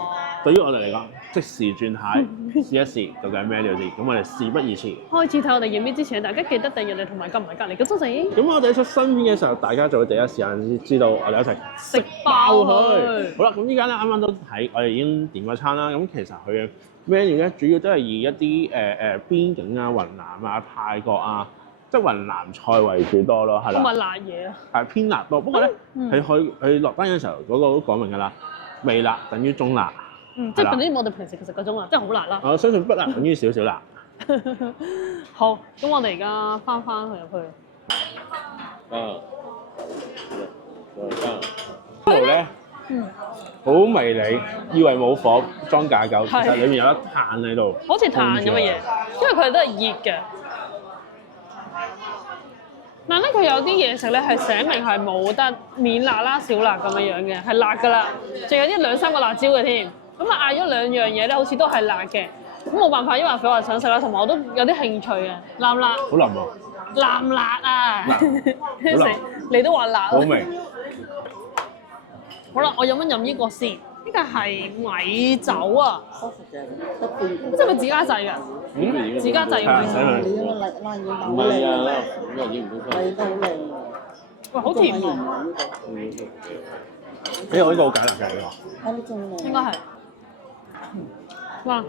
對於我哋嚟講，即時轉軚試一試究竟係咩料先。咁我哋事不宜遲，開始睇我哋影片之前，大家記得訂閱你同埋撳埋隔離嘅鐘仔。咁我哋出新片嘅時候，大家就會第一時間知道我哋一齊食爆佢。好啦，咁依家咧啱啱都睇，我哋已經點咗餐啦。咁其實佢嘅 menu 咧，主要都係以一啲邊境啊、雲南啊、泰國啊，即係雲南菜為主多咯，係啦。同埋辣嘢啊。係偏辣多，不過咧，佢落單嘅時候嗰個都講明㗎啦，微辣等於中辣。即係等於我哋平時食嗰種啊，真係好辣啦。我相信不辣等於少少辣。好，咁我哋而家翻去入去。呢度咧，好迷你，以為冇火裝假狗，其實裏面有一炭喺度。好似炭咁嘅嘢，因為佢哋都係熱嘅。但係咧，佢有啲嘢食咧係寫明係冇得免辣啦、少辣咁樣樣嘅，係辣㗎啦，仲有啲2-3個辣椒嘅添。咁啊嗌咗2樣嘢咧，好似都係辣嘅。咁冇辦法，因為肥我係想食啦，同埋我都有啲興趣嘅。辣唔辣？好腍喎！辣唔辣啊？好腍。你都話辣。好味。好啦，我飲呢個先。呢個係米酒啊。即係咪自家製㗎？自家製嘅米酒。唔係啊，咁又影唔到佢。哇，好甜喎！我呢個好解辣嘅呢個。應該係。哇！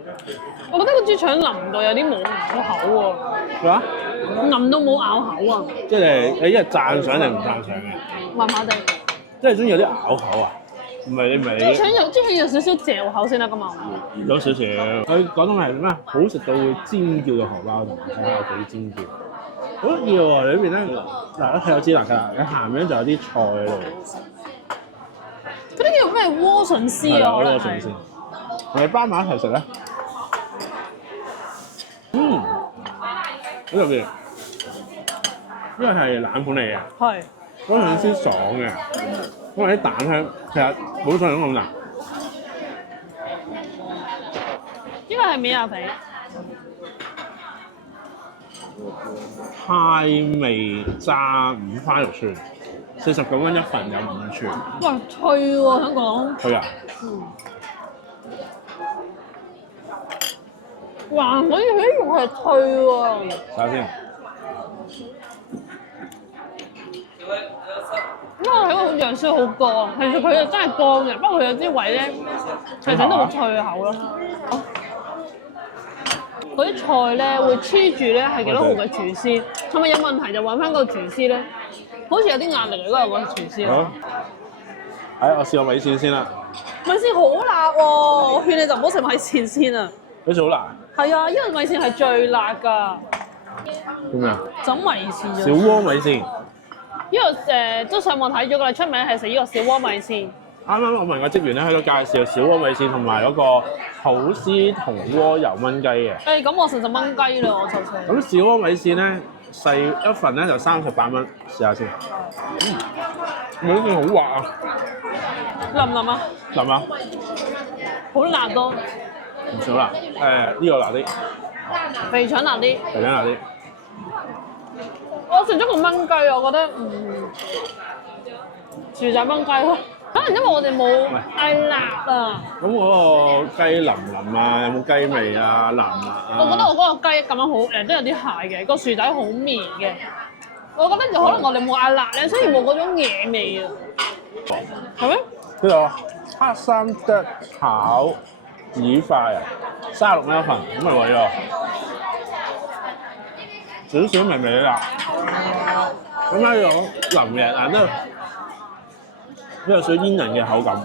我覺得個豬腸腍到有啲冇咬口喎。咩啊？腍到冇咬口啊！即係你一係讚賞定唔讚賞嘅？麻麻地。即係中意有啲咬口啊？唔係你。豬腸有少少嚼口先得㗎嘛。有少少。佢講到係咩？好食到會尖叫嘅荷包同埋睇下有幾尖叫。好得意喎！裏邊咧嗱，一睇就知辣㗎啦。你下面就有啲菜喺度。嗰啲叫咩萵筍絲啊？可能係。我哋包埋一齊食咧，好特別，呢個係冷盤嚟嘅，係萵筍絲爽嘅，因為啲蛋香，其實冇想像咁辣。呢個係咩啊？肥泰味炸五花肉串，49蚊一份，有5串。哇，脆喎！香港。脆啊！哇！我以為啲肉係脆喎。睇下先。因為睇個樣衰好乾，其實佢又真係乾嘅，不過佢有啲位咧係整到好脆口咯。嗰啲菜咧會黐住咧係幾多號嘅廚師，係咪有問題就揾翻個廚師咧？好似有啲壓力嚟嗰個廚師咯。我試個米線先啦。米線好辣喎！我勸你就唔好食米線先啊。好似好辣。係啊，因為米線係最辣㗎。叫咩啊？整米線啫。小鍋米線。呢個都上網睇咗㗎啦，出名係食呢個小鍋米線。啱啱我問個職員咧喺度介紹小鍋米線同埋嗰個土司銅鍋油燜雞嘅。咁我實就燜雞啦，我就食。咁小鍋米線咧細一份咧就38蚊，試下先。米線好滑啊！腍唔腍啊？腍啊！好辣都。唔少辣。呢個辣啲。肥腸辣啲。肥腸辣啲。我食咗個燜雞，我覺得薯仔燜雞咯。可能因為我哋冇嗌辣啊。咁嗰個雞腍唔腍啊？有冇雞味啊？辣唔辣啊？我覺得我嗰個雞咁樣好都有啲蟹嘅，個薯仔好綿嘅。我覺得就可能我哋冇嗌辣咧，所以冇嗰種野味啊。係咩？呢個黑三剁炒紫塊啊，36蚊一份，咁咪貴喎。少少微微辣，咁呢種腍嘅，但都有少少煙韌嘅口感。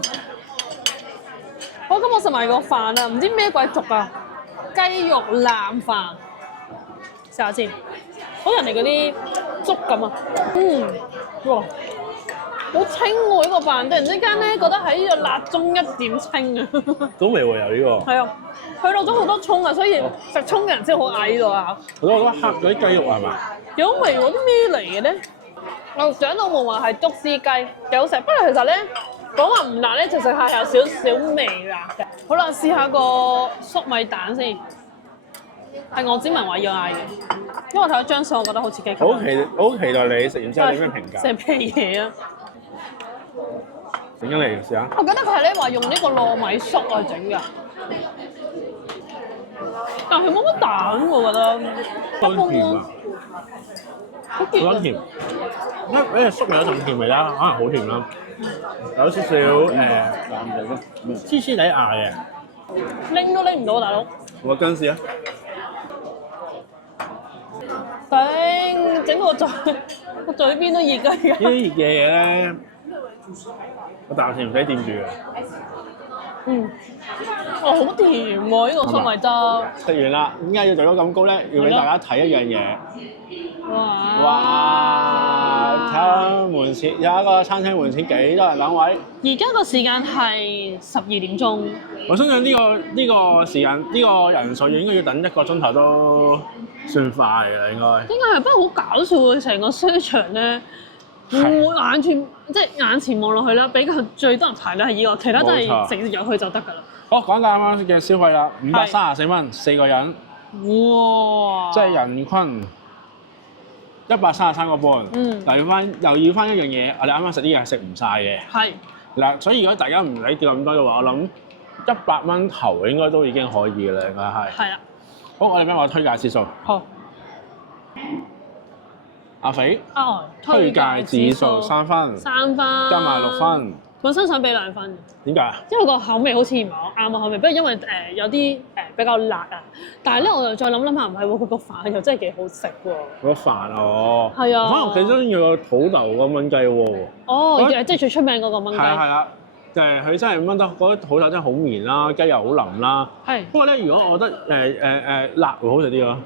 好，咁我食埋個飯啊，唔知咩鬼族啊，雞肉腩飯，試下先，好似人哋嗰啲粥咁啊，哇，好清喎呢個飯，突然之間咧覺得喺呢個辣中一點清啊。都未會有呢個。係啊，佢落咗好多葱啊，所以食葱嘅人先好嗌呢度啊。我覺得黑嗰啲雞肉係嘛？有味喎，啲咩嚟嘅咧？我想到冇話係竹絲雞，幾好食。不過其實咧講話唔辣咧，就食下有少少微辣嘅。好啦，試下個粟米蛋先，係我子文話要嗌嘅，因為我睇咗張相，我覺得好似幾好。好期待你食完之後點樣評價？食屁嘢啊！整緊嚟試下。我記得佢係咧話用呢個糯米粟去整嘅，但係冇乜蛋我覺得。好甜啊！好甜啊！好甜，因為粟米有陣甜味啦，可能好甜啦，有少少黐黐地牙嘅。拎都拎唔到，大佬。我跟試啊！頂，整個嘴邊都熱㗎而家。呢啲熱嘅嘢咧，我暫時唔使掂住嘅。嗯，哦，好甜喎！呢個粟米汁。食完啦，點解要做到咁高咧？要俾大家睇一樣嘢。哇！睇下門前有一個餐廳門前幾多人等位。而家個時間係12點鐘。我相信呢個時間呢個人數應該要等1個鐘頭都算快㗎啦，應該。應該係，不過好搞笑喎！成個商場咧，眼前望落去啦，比較最多人排咧係呢個，其他都係直接入去就得㗎啦。好，講價啱啱嘅消費啦，534蚊4個人。哇！即係人均133個半。嗯。又要翻一樣嘢，我哋啱啱食啲嘢係食唔晒嘅。係。嗱，所以如果大家唔使叫咁多嘅話，我諗100蚊頭應該都已經可以啦，應該係。係啦。好，我哋俾我推介指數。好。阿肥。推介指數3分。3分。加埋6分。本身想俾2分。點解啊？因為個口味好似唔係好啱我口味，不過因為有啲比較辣啊。但係咧，我又再諗下，唔係喎，佢個飯又真係幾好食喎。個飯哦。係啊。反而我幾中意個土豆個燜雞喎。哦，即係最出名嗰個燜雞。係啊。佢真係燜得嗰啲土豆真係好綿啦，雞又好腍啦。係。不過咧，如果我覺得辣會好食啲咯。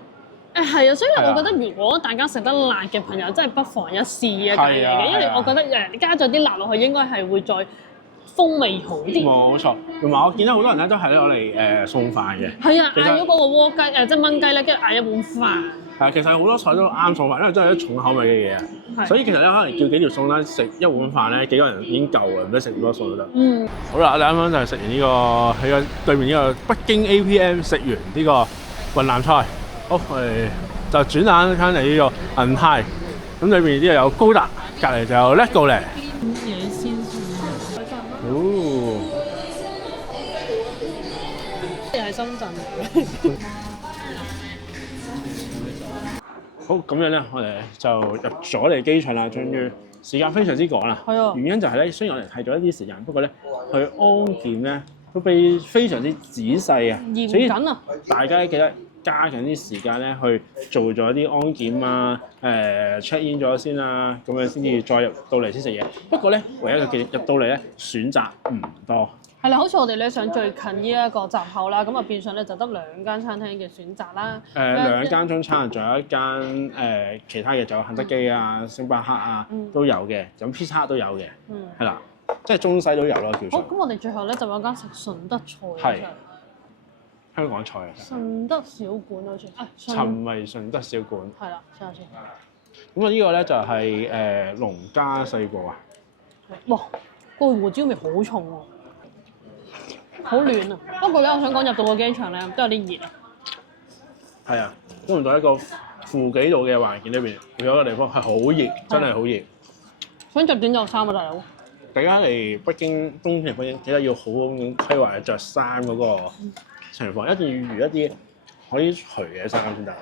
係啊，所以我覺得如果大家食得辣嘅朋友，真係不妨一試一計嚟嘅，因為我覺得加咗啲辣落去，應該係會再風味好啲。冇錯，同埋我見到好多人咧都係攞嚟送飯嘅。係啊，嗌咗嗰個鍋雞即係燜雞咧，跟住嗌一碗飯。係，其實好多菜都啱送飯，因為真係啲重口味嘅嘢啊。所以其實咧，可能叫幾條餸咧，食一碗飯咧，幾個人已經夠嘅，唔使食咁多餸都得。嗯。好啦，我哋啱啱就係食完呢個喺個對面呢個北京 APM 食完呢個雲南菜。好，我哋就轉眼翻嚟呢個銀泰，咁裏邊呢度有高達，隔離就有 LEGO 咧。嘢先哦。又係深圳嚟嘅。好，咁樣咧，我哋就入咗嚟機場啦，終於時間非常之趕啦。係啊。原因就係咧，雖然我哋係咗一啲時間，不過咧，去安檢咧都被非常之仔細啊，嚴謹啊，大家記得加緊啲時間咧去做咗啲安檢啊，check in 咗先啊，咁樣先至再入到嚟先食嘢。不過咧，唯一嘅入到嚟咧選擇唔多。係啦，好似我哋咧上最近呢一個閘口啦，咁啊變相咧就得2間餐廳嘅選擇啦。2間中餐，仲有一間其他嘅，就有肯德基啊、星巴克啊都有嘅，咁披薩都有嘅。係啦，即係中西都有咯，叫做。好，咁我哋最後咧就有間食順德菜。係。香港菜啊！順德小館好似尋味順德小館。係啦，試下先。咁啊，呢個咧就係農家細個啊。哇！個胡椒味好重喎。好暖啊！不過咧，我想講入到個機場咧，都有啲熱啊。係啊，估唔到一個負幾度嘅環境裏邊，有一個地方係好熱，真係好熱。想着短袖衫啊，大佬！大家嚟北京冬天嚟北京，記得要好好咁規劃着衫嗰個情況，一定要預一啲可以除嘅衫先得。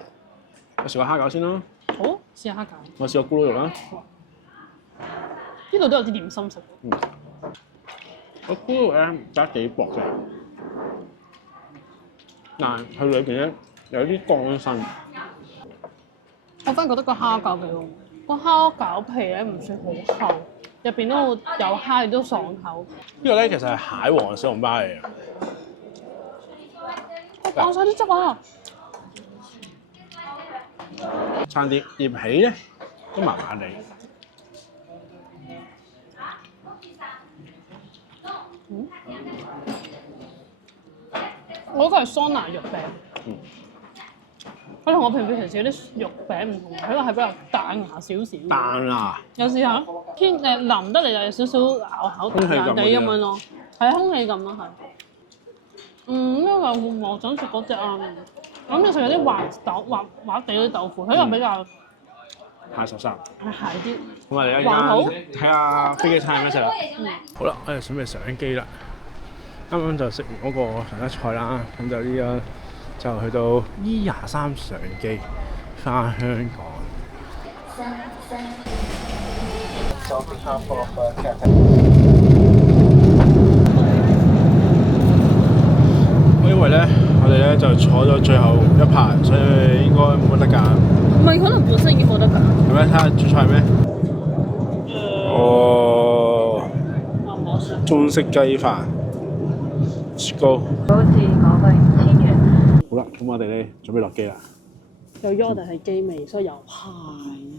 我試個蝦餃先啦。好，試下蝦餃。我試個咕嚕肉啦。呢度都有啲點心食。個咕嚕咧加幾薄嘅，但係佢裏邊咧有啲乾身。我反而覺得個蝦餃幾好，個蝦餃皮咧唔算好厚，入邊都有蝦，亦都爽口。呢個咧其實係蟹黃小籠包嚟嘅。我講晒啲汁啊！差啲醃起咧都麻麻地。我嗰個係桑拿肉餅，佢同我平時嗰啲肉餅唔同，佢個係比較彈牙少少。彈啊！有時候天淋得嚟就有少少咬口彈彈地咁樣咯，係空氣感咯係。呢個我想食嗰隻啊，我諗住食嗰啲滑地嗰啲豆腐，佢個比較下十三。係鞋啲。咁我哋一還好間睇下飛機餐有咩食啦。好啦，我哋準備上機啦。啱啱就食完嗰個常德菜啦，咁就呢家就去到 E23上機翻香港。因為咧，我哋咧就坐咗最後一排，所以應該冇乜得揀。唔係，可能本身已經冇得揀。係咩？睇下主菜咩？哦，中式雞飯。雪糕。好似講句1000元。好啦，咁我哋咧準備落機啦。由於我哋係機尾，所以有排。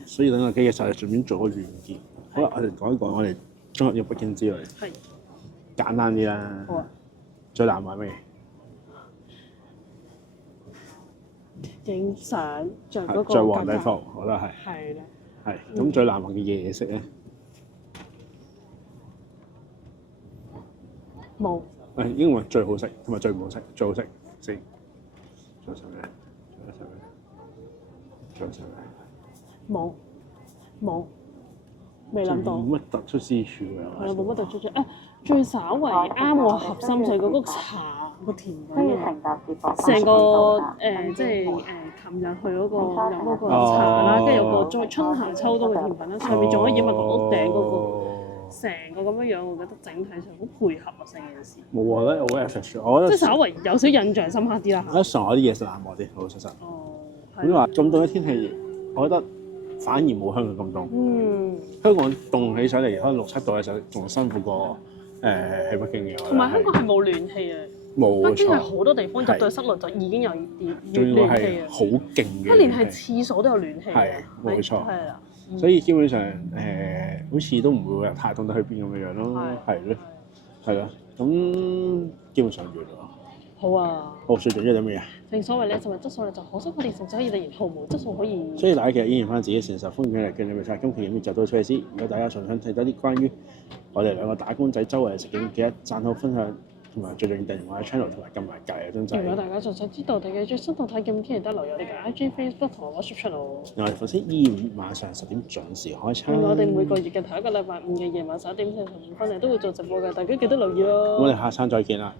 所以等落機嘅時候，順便做個完結。好啦，我哋講一講我哋中日要北京之旅。係。簡單啲啦。好啊。最難玩咩？影相，着嗰個。着皇帝服，我覺得係。係啦。係。咁最難忘嘅嘢食咧？冇。應該最好食同埋最唔好食，最好食先。最好食咩？最好食咩？冇，未諗到。冇乜突出之處㗎。係啊，冇乜突出之處。最稍為啱我合心水嗰個茶個甜品嘅，成個即係琴日去嗰個飲嗰個茶啦，跟住有個再春夏秋冬嘅甜品啦，上面仲可以染埋個屋頂嗰個。成個咁樣樣，我覺得整體上好配合啊，成件事。冇啊，我覺得好 efficient， 我覺得即係稍為有少印象深刻啲啦。我覺得上海啲嘢食難忘啲，老老實實。哦。咁話咁凍嘅天氣，我覺得反而冇香港咁凍。香港凍起上嚟可能6、7度嘅時候，仲辛苦過喺北京嘅。同埋香港係冇暖氣啊。冇錯。北京係好多地方入到室內就已經有啲暖氣啊。好勁嘅。連係廁所都有暖氣。係，冇錯。係啊。所以基本上好似都唔會話太凍得去邊咁樣樣咯，係咯，係咯，咁基本上完啦。好啊。好，最重要係咩啊？正所謂咧，就係質素咧就可惜，我哋甚至可以突然毫無質素可以。所以大家其實依然翻自己誠實歡迎嘅嘅，你咪睇今期影片就到此為止。如果大家仲想睇多啲關於我哋兩個打工仔周圍食景，記得讚好分享。同埋最重要訂閱我嘅 channel 同埋撳埋計啊，真係！如果大家仲想知道我哋嘅最新動態，記得留意我哋嘅 IG、Facebook 同埋 WhatsApp channel。我哋逢星期2、5晚上10點準時開餐。我哋每個月嘅頭一個禮拜5嘅夜晚11點45分，都會做直播嘅，大家記得留意咯。咁我哋下餐再見啦！